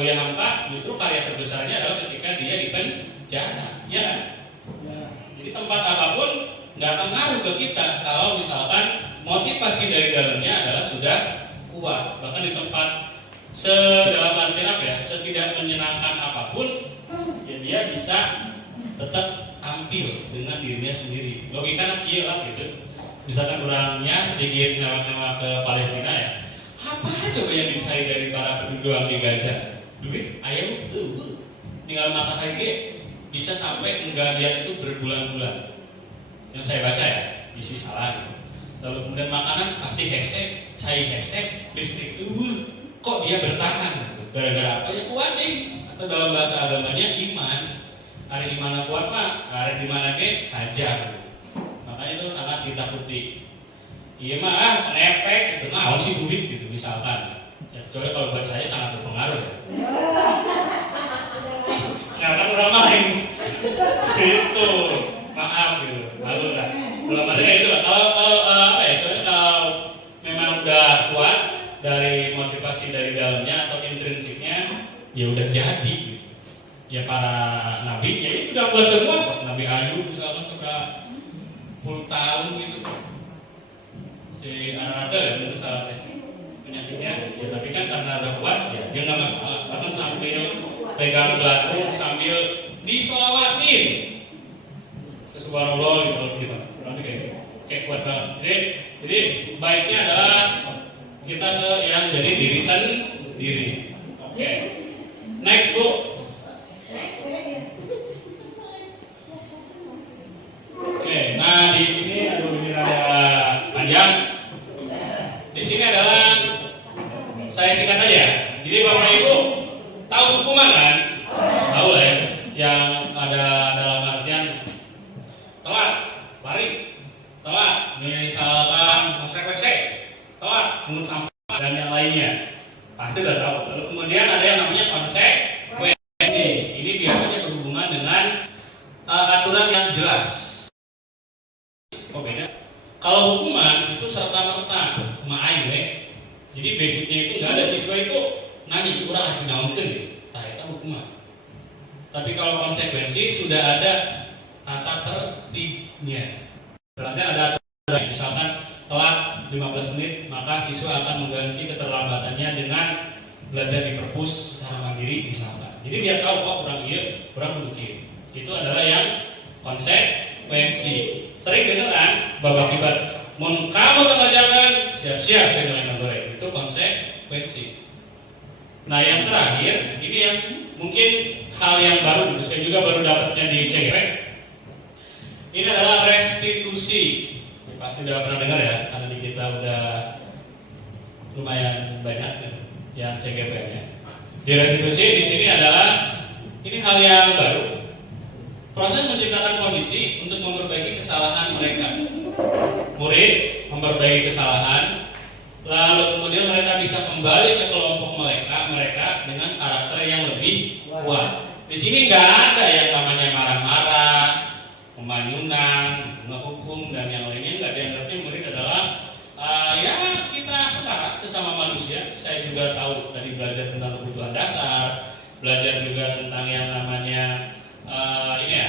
Buya Hamka justru karya terbesarnya adalah ketika dia di penjara, ya. Jadi tempat apapun nggak akan ngaruh ke kita kalau misalkan motivasi dari dalamnya adalah sudah kuat. Bahkan di tempat sedalam artian apa ya, setidak menyenangkan apapun, ya dia bisa tetap tampil dengan dirinya sendiri. Logikanya kieu lah gitu. Misalkan orangnya sedikit ngelak-ngelak ke Palestina ya, apa coba yang dicari dari para pejuang di Gaza? Duit, ayo, tinggal matahari bisa sampai enggak lihat itu berbulan-bulan. Yang saya baca ya, isi salah gitu. Lalu kemudian makanan pasti hesek, cai hesek, listrik kok dia bertahan gitu. Gara-gara apa ya kuat nih? Atau dalam bahasa agamanya iman. Hari dimana kuat mah, hari dimana ke hajar. Makanya itu sangat ditakuti. Iya mah nepek gitu, nah sih duit gitu misalkan. Ya kecuali kalau buat saya sangat berpengaruh ya. Nah kan orang lain gitu, maaf gitu, malu lah. Belum ada kayak gitu lah. Kalau apa ya? Soalnya kalau memang udah kuat dari motivasi dari dalamnya atau intrinsiknya, ya udah jadi. Gitu. Ya para nabi, ya itu udah buat semua. Nabi Ayub misalnya sudah puluh tahun gitu. Si anak-anak ya itu salahnya. ngasihnya ya, tapi kan karena udah kuat ya dia nggak masalah, bahkan sambil pegang belatung sambil disolawatin subhanallah gitu berarti kayak kuat banget. Jadi baiknya adalah kita ke yang jadi diri sendiri. Oke. Next book. Oke, nah di sini ini ada panjang. Di sini adalah saya singkat aja. Jadi Bapak Ibu tahu hukuman kan? Tahu lah ya. Yang ada dalam artian telat, lari, telat, misalkan masuk WC, telat, mungut sampah dan yang lainnya. Pasti udah tahu. Lalu kemudian ada yang namanya konsekuensi. Ini biasanya berhubungan dengan aturan yang jelas. Oh beda. Kalau hukuman itu serta-merta main we. Jadi basicnya itu nggak ada siswa itu nanya kurang aku nyaungkeun. Tah eta hukuman. Tapi kalau konsekuensi sudah ada tata tertibnya. Berarti ada aturan. Misalkan telat 15 menit, maka siswa akan mengganti keterlambatannya dengan belajar di perpus secara mandiri misalkan. Jadi dia tahu kok orang iya, orang kudu. Itu adalah yang konsekuensi. Sering dengar kan babak kibat, mun kamu mengerjakan siap-siap saya nilai goreng. Itu konsekuensi. Nah yang terakhir ini yang mungkin hal yang baru gitu. Saya juga baru dapatnya di CGP. Ini adalah restitusi. Pasti udah pernah dengar ya, karena di kita udah lumayan banyak yang CGP-nya. Di restitusi di sini adalah ini hal yang baru. Proses menciptakan kondisi untuk memperbaiki kesalahan mereka. Murid memperbaiki kesalahan, lalu kemudian mereka bisa kembali ke kelompok mereka dengan karakter yang lebih kuat. Di sini nggak ada yang namanya marah-marah, pemanyunan, ngehukum dan yang lainnya. Nggak, dianggapnya murid adalah ya kita setara sesama manusia. Saya juga tahu tadi belajar tentang kebutuhan dasar, belajar juga tentang yang namanya ini ya,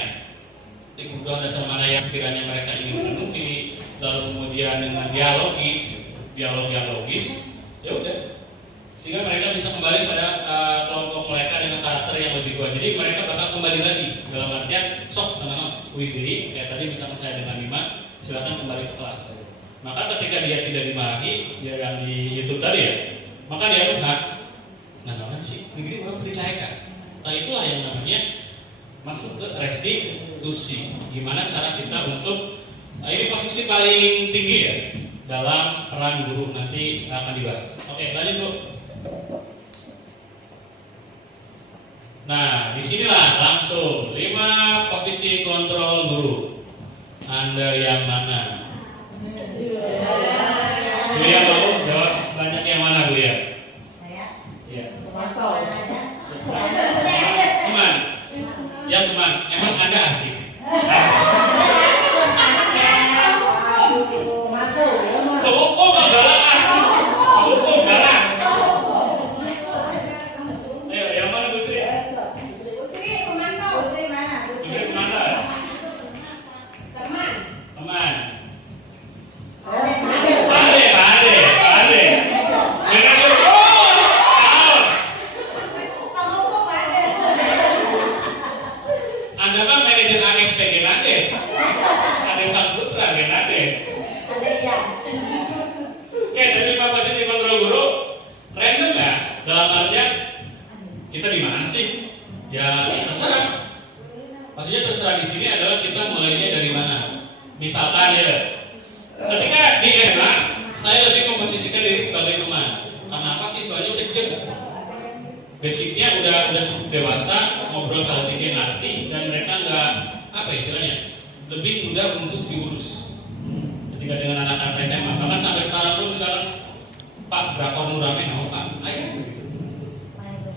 kebutuhan dasar mana yang sekiranya mereka ingin penuhi, lalu kemudian dengan dialog yang logis, ya udah, sehingga mereka bisa kembali pada kelompok mereka dengan karakter yang lebih kuat. Jadi mereka bakal kembali lagi dalam artian sok teman-teman, diri kayak tadi misalnya saya dengan Dimas, silakan kembali ke kelas. Maka ketika dia tidak dimarahi, dia yang di YouTube tadi ya, maka dia benar. Nah, namanya sih, begini orang percayakan. Nah itulah yang namanya masuk ke restitusi. Gimana cara kita untuk ini posisi paling tinggi ya dalam peran guru, nanti akan dibahas. Oke, lanjut Bu. Nah, disinilah langsung 5 posisi kontrol guru. Anda yang mana? Bu ya mau jawab banyak yang mana Bu ya? Saya Iya. teman. Teman, emang Anda asik? Hukum galak. Ayo, yang mana Bu Sri? Bu Sri pemantau. Bu Sri mana? Bu Bu Sri. Sri kemana? Teman. Teman. Ade. Ade. Dengar dulu. Tahu. Anda kan manajer ASPG Nades. Ada sang putra Nades. Oke, dari 5 posisi kontrol guru random ya, dalam artian kita di mana sih? Ya terserah. Maksudnya terserah di sini adalah kita mulainya dari mana. Misalkan ya, ketika di SMA saya lebih memposisikan diri sebagai teman. Karena apa? Siswanya udah cek, basicnya udah cukup dewasa, ngobrol salah tiga ngerti, dan mereka nggak apa ya istilahnya, lebih mudah untuk diurus. Ketika dengan anak-anak SMA, bahkan sampai sekarang pun misalkan Pak berapa murahnya mau Pak, ayo begitu.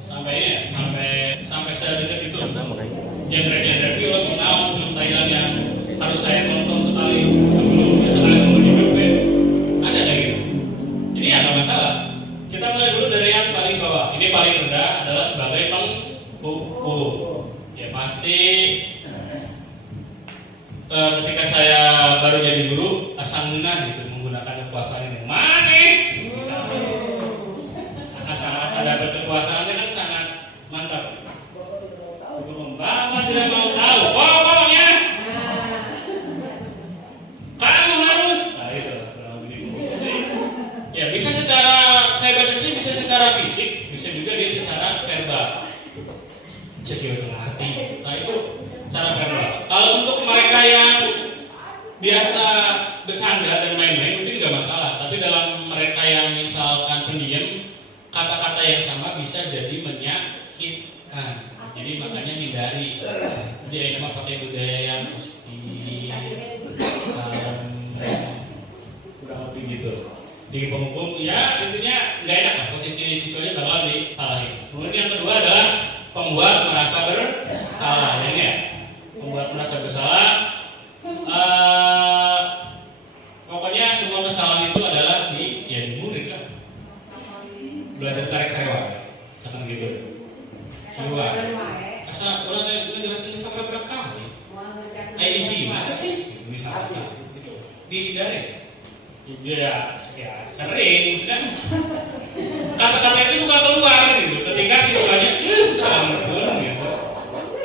Sampai ini ya, sampai saya dicek itu genre film menawan film Thailand yang harus saya nonton sekali sebelum hidup ya. Ada kayak gitu. Jadi ya nggak masalah. Kita mulai dulu dari yang paling bawah. Ini paling rendah adalah sebagai penghukum. Ya pasti ketika saya baru jadi guru asal ngena gitu menggunakan kekuasaan ini. Mana? Misalnya Cek ya hati. Nah itu cara verbal. Kalau untuk mereka yang biasa bercanda dan main-main mungkin nggak masalah. Tapi dalam mereka yang misalkan pendiam, kata-kata yang sama bisa jadi menyakitkan. Jadi makanya hindari. Jadi ini mah pakai budaya yang positif, kurang lebih gitu. Di penghukum, ya intinya nggak enak lah posisi siswanya bakal disalahin. Kemudian yang kedua adalah pembuat merasa bersalah, ya, ya? Pembuat merasa bersalah. Pokoknya semua kesalahan itu adalah di murid lah. Belajar tarik sewa, kata gitu. Sewa. Asal orang yang ngejelasin sampai berapa kali? Isi mana sih? Misalnya di daerah. Ya, sering, kan? Kata-kata itu suka keluar gitu. Ketika siswanya, ampun gitu.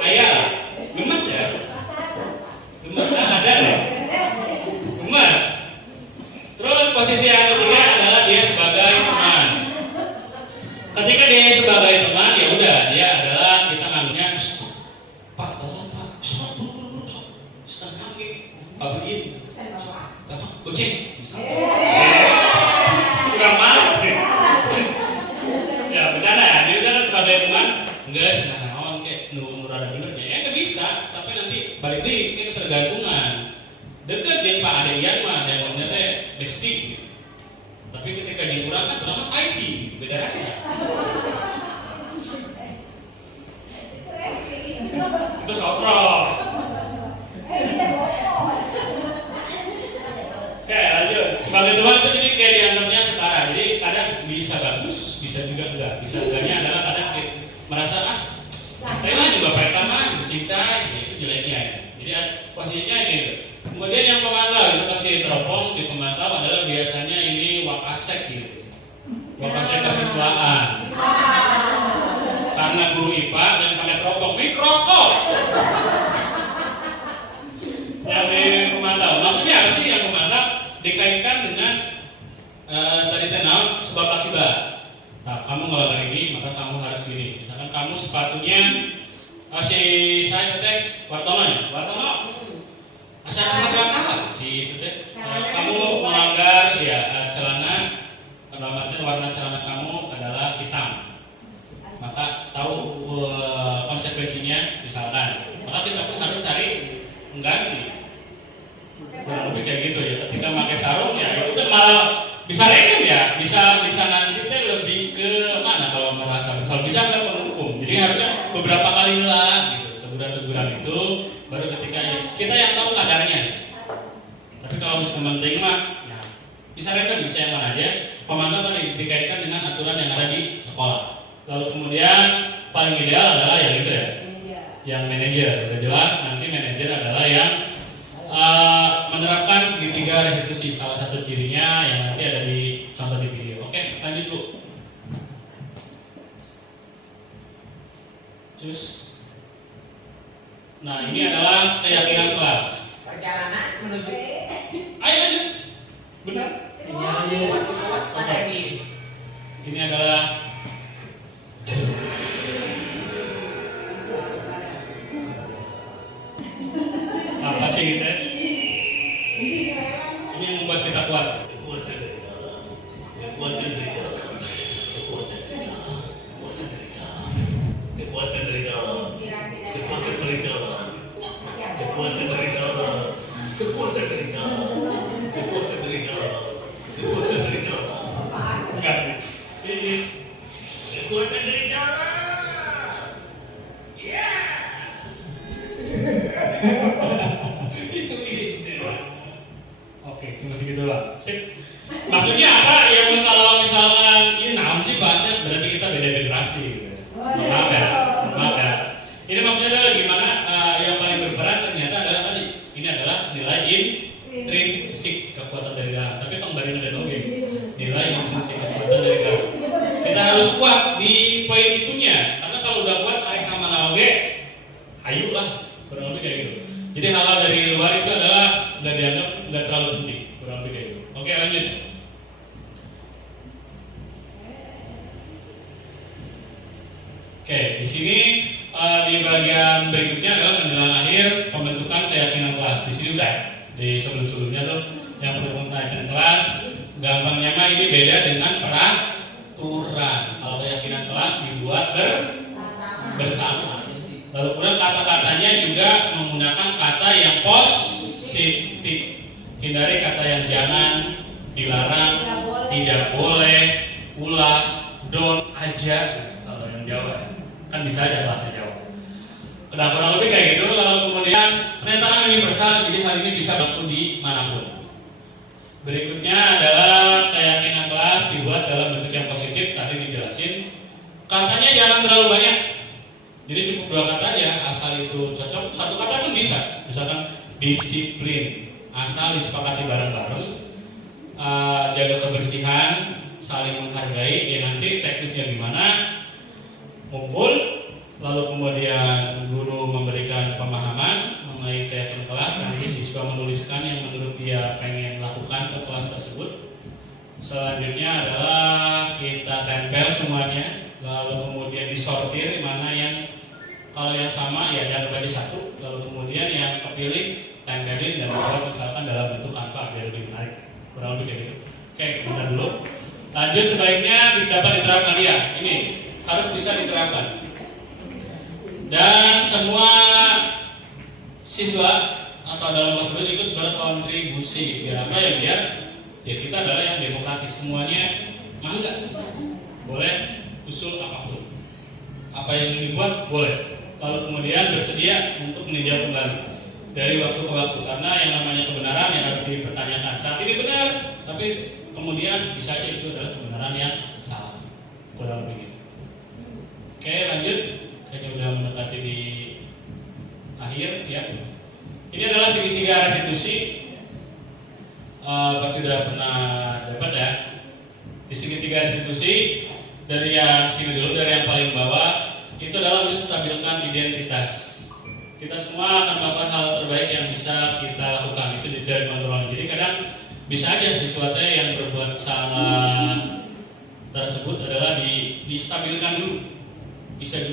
Ayah, gemes ya? Gemes ada deh. Gemes. Terus posisi yang ketiga adalah dia sebagai teman. Ketika dia sebagai teman, ya udah dia adalah kita nganggapnya Pak, tolong Pak, stop, buru, stop kaki, Pak beliin, Pak, kucing, kurang malah, ya bercanda ya, jadi kan sebagai teman, enggak, nah, kayak nurut ada benernya, nggak bisa, tapi nanti balik deh, kayak ketergantungan, deket dengan Pak Adeyan mah, ada yang namanya teh bestie, tapi ketika dikurangkan, berapa IT, beda rasa. Itu sosro. Oke lanjut. Sebagai teman itu jadi kayak dianggapnya setara. Jadi kadang bisa bagus, bisa juga enggak. Bisa enggaknya adalah kadang merasa lah juga pertama cincai, itu jeleknya. Jadi posisinya ini. Kemudian yang pemantau itu kasih teropong di pemantau adalah biasanya ini wakasek gitu. Wakasek kesiswaan. Karena guru IPA dan pakai teropong mikroskop. Yang di pemantau, maksudnya apa sih yang pemantau? Dikaitkan dengan tadi tenang sebab akibat. Nah, kamu ngelakuin ini, maka kamu harus gini. Misalkan kamu sepatunya si saya teh wartono. Asal berangkat si itu teh. Kamu melanggar ya celana, dalam warna celana kamu adalah hitam. Maka tahu konsekuensinya misalkan. Maka kita pun harus cari pengganti. Kurang lebih kayak gitu ya. Ketika pakai sarung ya itu malah bisa random ya, bisa nanti kita lebih ke mana kalau merasa misal bisa nggak menghukum. Jadi harusnya beberapa kali lah gitu teguran itu baru ketika kita yang tahu kadarnya. Tapi kalau misalnya penting mah ya bisa random, bisa yang mana aja. Pemantau tadi dikaitkan dengan aturan yang ada di sekolah. Lalu kemudian paling ideal adalah yang itu ya, yang manajer. Udah jelas nanti manajer adalah yang menerapkan segitiga restitusi, salah satu cirinya yang nanti ada di contoh di video. Oke, lanjut dulu. Cus. Nah ini adalah keyakinan kelas. Perjalanan menuju. Ayo lanjut. Benar? Ini adalah apa sih gitu? Ini yang membuat kita kuat. Oke, cuma segitu lah. Sip. Maksudnya apa? Ya kalau misalkan ini naon sih bahasnya, berarti kita beda generasi gitu. Maaf ya. Ini maksudnya adalah gimana yang paling berperan ternyata adalah tadi. Ini adalah nilai intrinsik kekuatan dari dalam. Tapi kembali dan oke. Nilai intrinsik kekuatan dari dalam. Kita harus kuat di poin itunya. Karena kalau udah kuat, naik sama oke, hayu lah. Kurang lebih kayak gitu. sini di bagian berikutnya adalah menjelang akhir pembentukan keyakinan kelas. Di sini udah di sebelum-sebelumnya tuh yang pembentukan keyakinan kelas. Gampangnya mah ini beda dengan peraturan. Kalau keyakinan kelas dibuat bersama. Lalu kemudian kata-katanya juga menggunakan kata yang positif. Hindari kata yang jangan, dilarang, tidak boleh, ulah, don't, aja. Kalau yang Jawa kan bisa aja bahasa Jawa. Kurang lebih kayak gitu. Lalu kemudian pernyataan universal, jadi hal ini bisa berlaku di manapun. Berikutnya adalah keyakinan kelas dibuat dalam bentuk yang positif. Tadi dijelasin. Katanya jangan terlalu banyak. Jadi cukup 2 kata aja, asal itu cocok. 1 kata pun bisa. Misalkan disiplin, asal disepakati bareng-bareng. Jaga kebersihan, saling menghargai. Ya nanti teknisnya gimana? Kumpul, lalu kemudian guru memberikan pemahaman mengenai keyakinan kelas. Nanti siswa menuliskan yang menurut dia pengen lakukan ke kelas tersebut. Selanjutnya adalah kita tempel semuanya, lalu kemudian disortir mana yang kalau yang sama ya jangan bagi 1, lalu kemudian yang kepilih tempelin dan dibuat misalkan dalam bentuk angka biar lebih menarik. Kurang lebih kayak gitu. Oke, kita dulu. Lanjut, sebaiknya dapat diterapkan ya. Ini harus bisa diterapkan. Dan semua siswa atau dalam kelas tersebut ikut berkontribusi. Biar apa ya? Biar ya kita adalah yang demokratis, semuanya mangga. Boleh usul apapun. Apa yang ingin dibuat boleh. Lalu kemudian bersedia untuk meninjau kembali dari waktu ke waktu, karena yang namanya kebenaran yang harus dipertanyakan. Saat ini benar, tapi kemudian bisa aja itu adalah kebenaran yang salah. Kurang lebih gitu. Oke, lanjut. Saya sudah mendekati di akhir ya. Ini adalah segitiga restitusi. Pasti sudah pernah dapat ya. Di segitiga restitusi dari yang sini dulu, dari yang paling bawah itu adalah menstabilkan identitas. Kita semua akan melakukan hal terbaik yang bisa kita lakukan, itu dari kontrol. Jadi kadang bisa aja sesuatu yang berbuat salah tersebut adalah distabilkan dulu.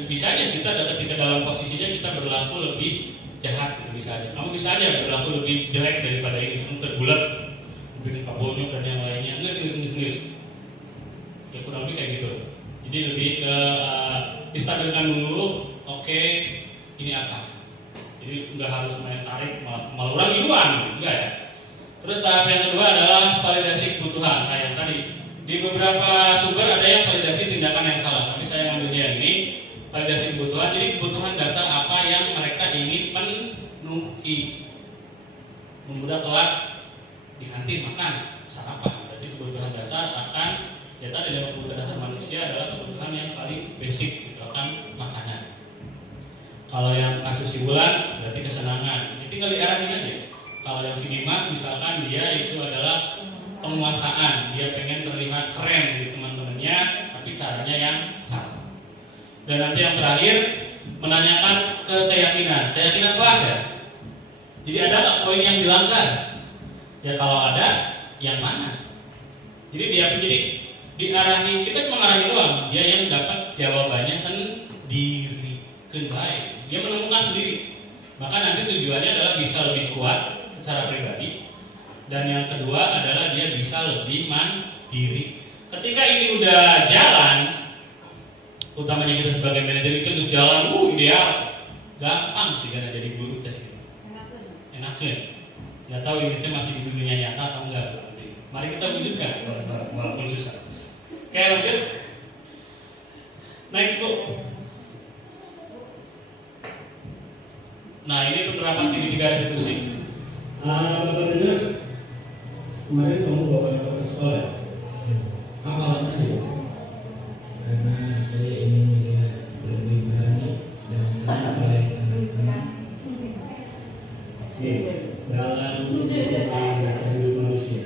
Bisa aja kita ketika dalam posisinya kita berlaku lebih jahat, bisa aja. Kamu bisa aja berlaku lebih jelek daripada ini, kamu terbulat, bikin kabulnya dan yang lainnya. Nggak. Ya kurang lebih kayak gitu. Jadi lebih ke distabilkan dulu. Oke, ini apa? Jadi nggak harus main tarik malah orang iluan, enggak ya. Terus tahap yang kedua adalah validasi kebutuhan. Nah yang tadi di beberapa sumber ada yang validasi tindakan yang salah, tapi saya ngambilnya ini validasi kebutuhan. Jadi kebutuhan dasar apa yang mereka ingin penuhi. Membuat kelak di kantin makan sarapan. Jadi kebutuhan dasar akan ya tadi dalam kebutuhan dasar manusia adalah kebutuhan yang paling basic, itu akan makanan. Kalau yang kasus si Wulan berarti kesenangan. Ini tinggal diarahin aja. Kalau yang si Dimas misalkan dia itu adalah penguasaan, dia pengen terlihat keren di teman-temannya, tapi caranya yang salah. Dan nanti yang terakhir menanyakan ke keyakinan kelas ya. Jadi ada nggak poin yang dilanggar? Ya kalau ada, yang mana? Jadi diarahi, kita cuma ngarahin doang. Dia yang dapat jawabannya sendiri. Baik, dia menemukan sendiri. Maka nanti tujuannya adalah bisa lebih kuat secara pribadi. Dan yang kedua adalah dia bisa lebih mandiri. Ketika ini udah jalan, utamanya kita sebagai manajer itu udah jalan, ideal, gampang sih karena jadi guru tadi. Enakan. Nggak tahu ini masih di dunia nyata atau enggak. Mari kita wujudkan walaupun susah. Oke, lanjut. Next book. Nah ini penerapan segitiga restitusi. Bapak dengar kemarin kamu bawa ke sekolah. Apa alasannya? Karena saya ingin melihat lebih berani dan baik anak-anak. Dalam bahasa hidup manusia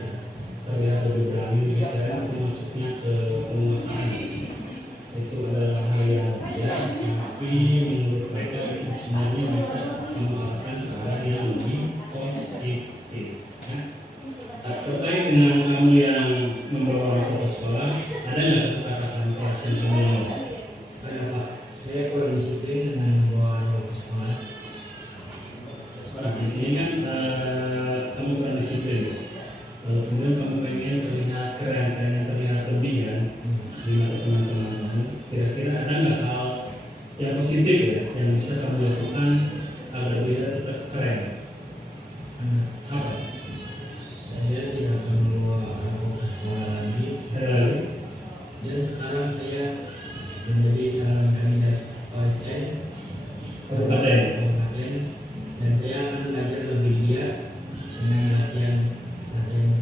terlihat lebih berani kita maksudnya ke penguasaan. Itu adalah hal yang wajar, tapi menurut mereka itu sebenarnya bisa menggunakan hal yang lebih positif. Terkait dengan kamu yang membawa orang ke sekolah, ada nggak kesepakatan kelas yang kamu mau? Kenapa? Saya kurang disiplin yang positif ya, yang bisa kamu lakukan agar dia tetap keren. Apa? Saya tidak perlu mau ke sekolah lagi. Dan sekarang saya menjadi calon kandidat OSN Kabupaten. dan saya akan belajar lebih giat dengan latihan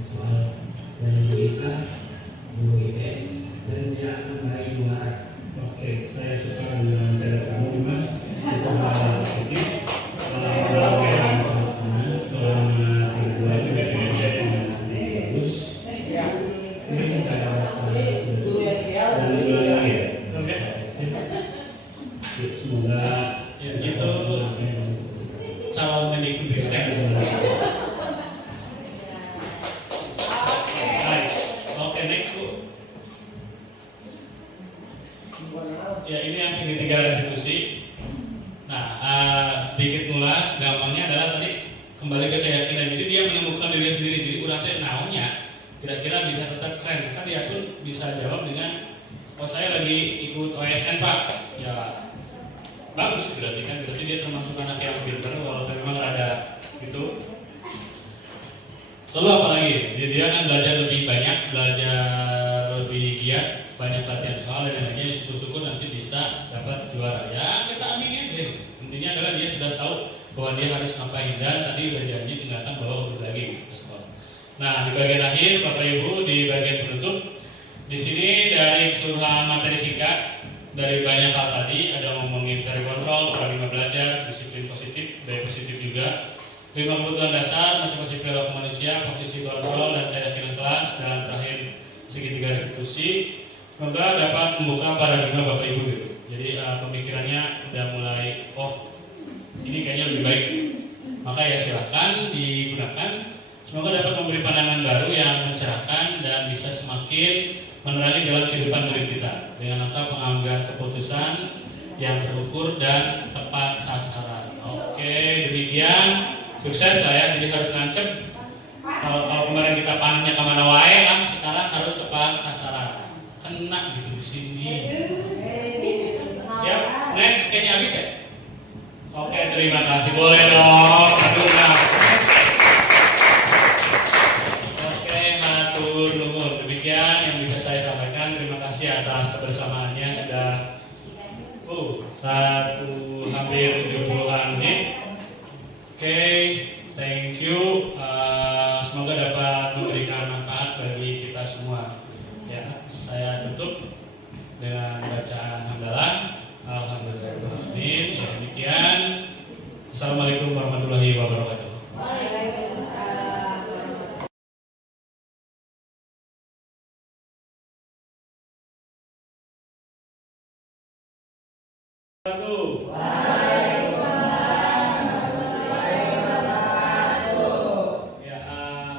soal dari BK, guru IPS, dan saya akan meraih juara. Oke, saya suka dengan cara kamu Mas. Itu hal positif. Selama berdua sudah bekerja dengan bagus. Ini kita dan bulan akhir. Oke. Semoga itu calon mendikbud Ristek. Baik. Oke, next Bu. Ya, ini yang segitiga restitusi. Nah, sedikit ngulas, gampangnya adalah tadi kembali ke keyakinan. Jadi dia menemukan diri sendiri, jadi uratnya naunya kira-kira bisa tetap keren. Maka dia pun bisa jawab dengan, oh saya lagi ikut OSN Pak. Ya bagus berarti dia termasuk anak yang pintar walaupun memang rada gitu. Lalu apa lagi? Jadi dia kan belajar lebih banyak, belajar lebih giat, banyak latihan soal dan lainnya. Syukur-syukur nanti bisa dapat juara. Ya kita aminin deh. Intinya adalah dia sudah tahu bahwa dia harus ngapain dan tadi udah janji tinggalkan bawa urut lagi ke sekolah. Nah di bagian akhir Bapak Ibu di bagian penutup di sini dari keseluruhan materi singkat dari banyak hal tadi ada ngomongin teori kontrol, paradigma belajar, disiplin positif, daya positif juga. 5 kebutuhan dasar, motivasi perilaku manusia, posisi kontrol dan keyakinan kelas, dan terakhir segitiga restitusi. Semoga dapat membuka paradigma Bapak Ibu gitu. Jadi pemikirannya udah mulai, oh ini kayaknya lebih baik. Maka ya silahkan digunakan. Semoga dapat memberi pandangan baru yang mencerahkan dan bisa semakin menerangi dalam kehidupan diri kita dengan angka pengambilan keputusan yang terukur dan tepat sasaran. Oke, demikian. Sukses lah ya, jadi harus nancep. Kalau kemarin kita panahnya kemana wae lah, sekarang harus tepat sasaran. Kena gitu di sini. Ya, next kayaknya habis ya. Oke, terima kasih. Boleh dong. Aduh, nah. Oke, matur nuwun. Demikian yang bisa saya sampaikan. Terima kasih atas kebersamaannya sudah. Hampir 70-an menit. Oke, thank you. Semoga dapat memberikan manfaat bagi kita semua. Ya, saya tutup dengan bacaan hamdalah. Alhamdulillahirrahmanirrahim. Ya, demikian. Assalamualaikum warahmatullahi wabarakatuh. Ya,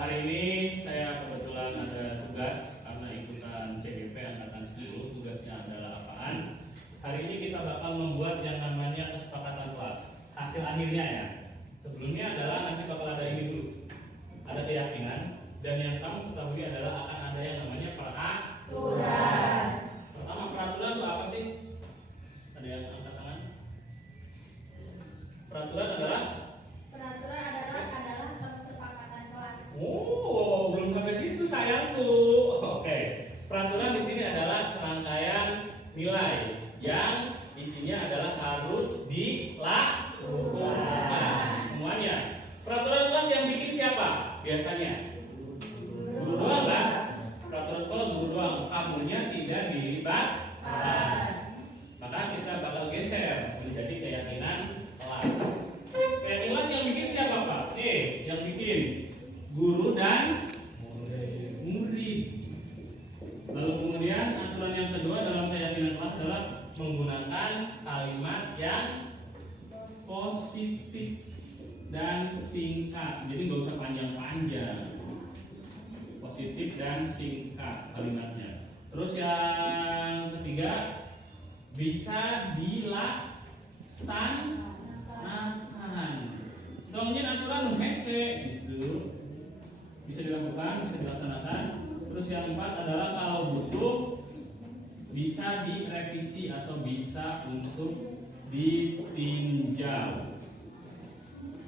hari ini saya kebetulan ada tugas karena ikutan CGP Angkatan 10. Tugasnya adalah apaan? Hari ini kita bakal membuat yang namanya kesepakatan kelas. Hasil akhirnya ya. Sebelumnya adalah nanti bakal ada ini dulu. Ada keyakinan dan yang kamu ketahui adalah akan ada yang namanya peraturan. Pertama, peraturan itu apa sih? Ada yang angkat tangan? Peraturan adalah kesepakatan kelas. Oh, belum sampai situ sayangku. Oke. Peraturan di sini adalah serangkaian nilai yang isinya adalah harus dilakukan. Semuanya. Peraturan kelas yang bikin siapa? Biasanya guru doang kan? Peraturan sekolah guru doang. Kamunya tidak dilibatkan. Maka kita bakal geser menjadi keyakinan kelas. Keyakinan kelas yang bikin siapa Pak? Yang bikin guru dan murid. Lalu kemudian aturan yang kedua dalam keyakinan kelas adalah menggunakan kalimat yang positif dan singkat. Jadi nggak usah panjang-panjang. Positif dan singkat kalimatnya. Terus yang ketiga bisa dilaksanakan. Soalnya aturan hese gitu. Bisa dilakukan, bisa dilaksanakan. Terus yang keempat adalah kalau butuh bisa direvisi atau bisa untuk ditinjau.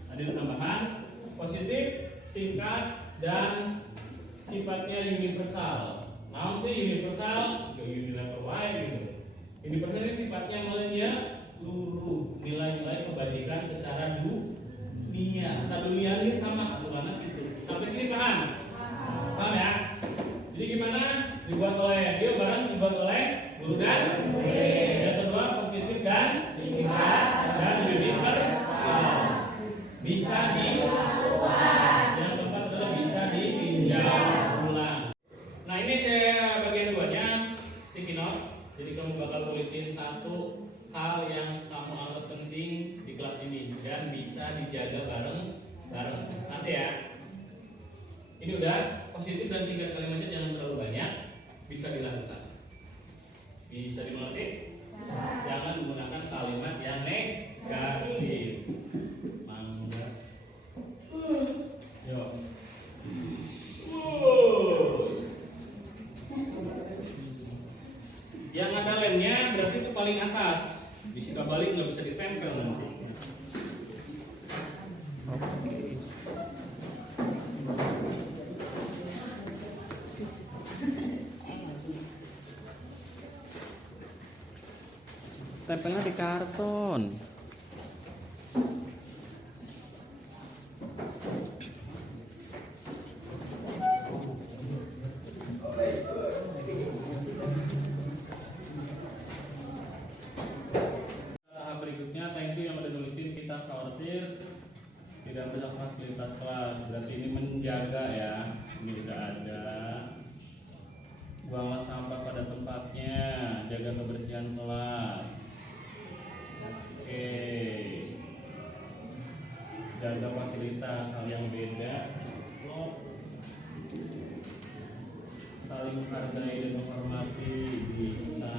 Ada tambahan positif, singkat, dan sifatnya universal. Namun sih universal, universal gitu. Universal ini sifatnya menyeluruh, nilai-nilai kebaikan secara dunia. Dunia ini sama aturannya gitu. Sampai sini paham? Paham ya? Jadi gimana? Dibuat oleh dia barang dibuat oleh guru dan murid. Yang kedua positif dan singkat dan universal. Bisa yang keempat adalah bisa ditinjau ulang. Nah ini saya bagian duanya sticky note. Jadi kamu bakal tulisin satu hal yang kamu anggap penting di kelas ini dan bisa dijaga bareng. Nanti ya. Ini udah positif dan singkat kalimatnya jangan terlalu banyak. Bisa dilakukan. Bisa dimengerti? Jangan menggunakan kalimat yang negatif. Mangga. Yo. Yang ada lemnya berarti itu paling atas. Bisa balik nggak bisa ditempel nanti. Tempelnya di karton. Tahap berikutnya, thank you yang udah nulisin, kita sortir. Tidak ada fasilitas kelas, berarti ini menjaga ya. Ini udah ada. Buanglah sampah pada tempatnya, jaga kebersihan kelas. Oke. Jaga fasilitas, hal yang beda. Saling menghargai dan menghormati, bisa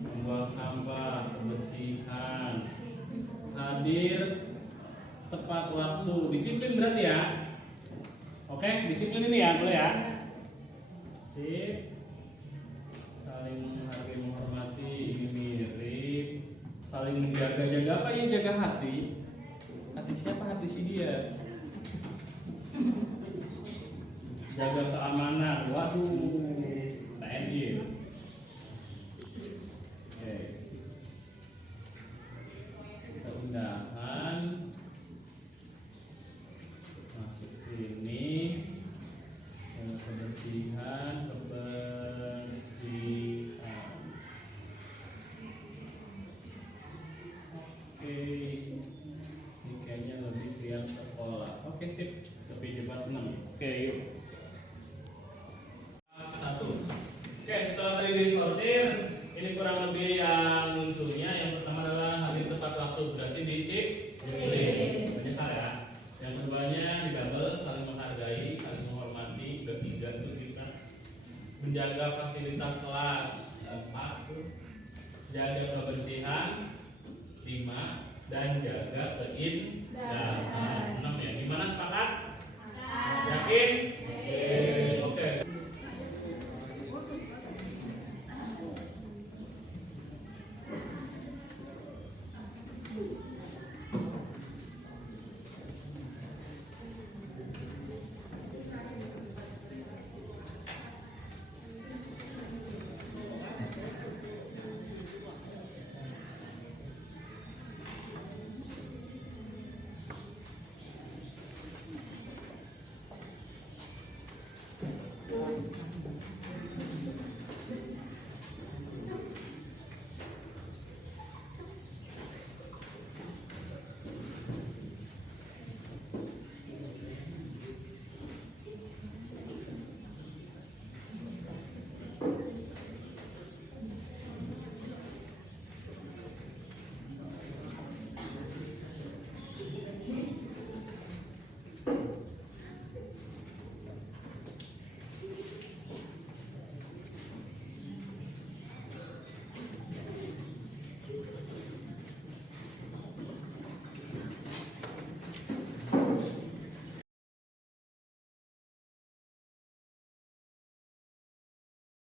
membuang sampah, kebersihan, hadir tepat waktu, disiplin berarti ya. Oke, disiplin ini ya, boleh ya. Sip. Saling menghargai, menghormati, ini mirip. Saling menjaga apa ya? Jaga hati. Hati siapa? Hati si dia. Jaga keamanan. Waduh, TNI. Oke. Kita undahan. Masuk sini. Kebersihan. Oke, ini kayaknya lebih yang sekolah. Oke sip, lebih cepat senang. Oke yuk. Satu. Oke, setelah tadi disortir, ini kurang lebih yang munculnya. Yang pertama adalah hadir tepat waktu, berarti disiplin. Banyak hal ya. Yang keduanya di double, saling menghargai, saling menghormati. Ketiga itu kita menjaga fasilitas kelas. 4, jaga kebersihan. 5, dan jaga keindahan.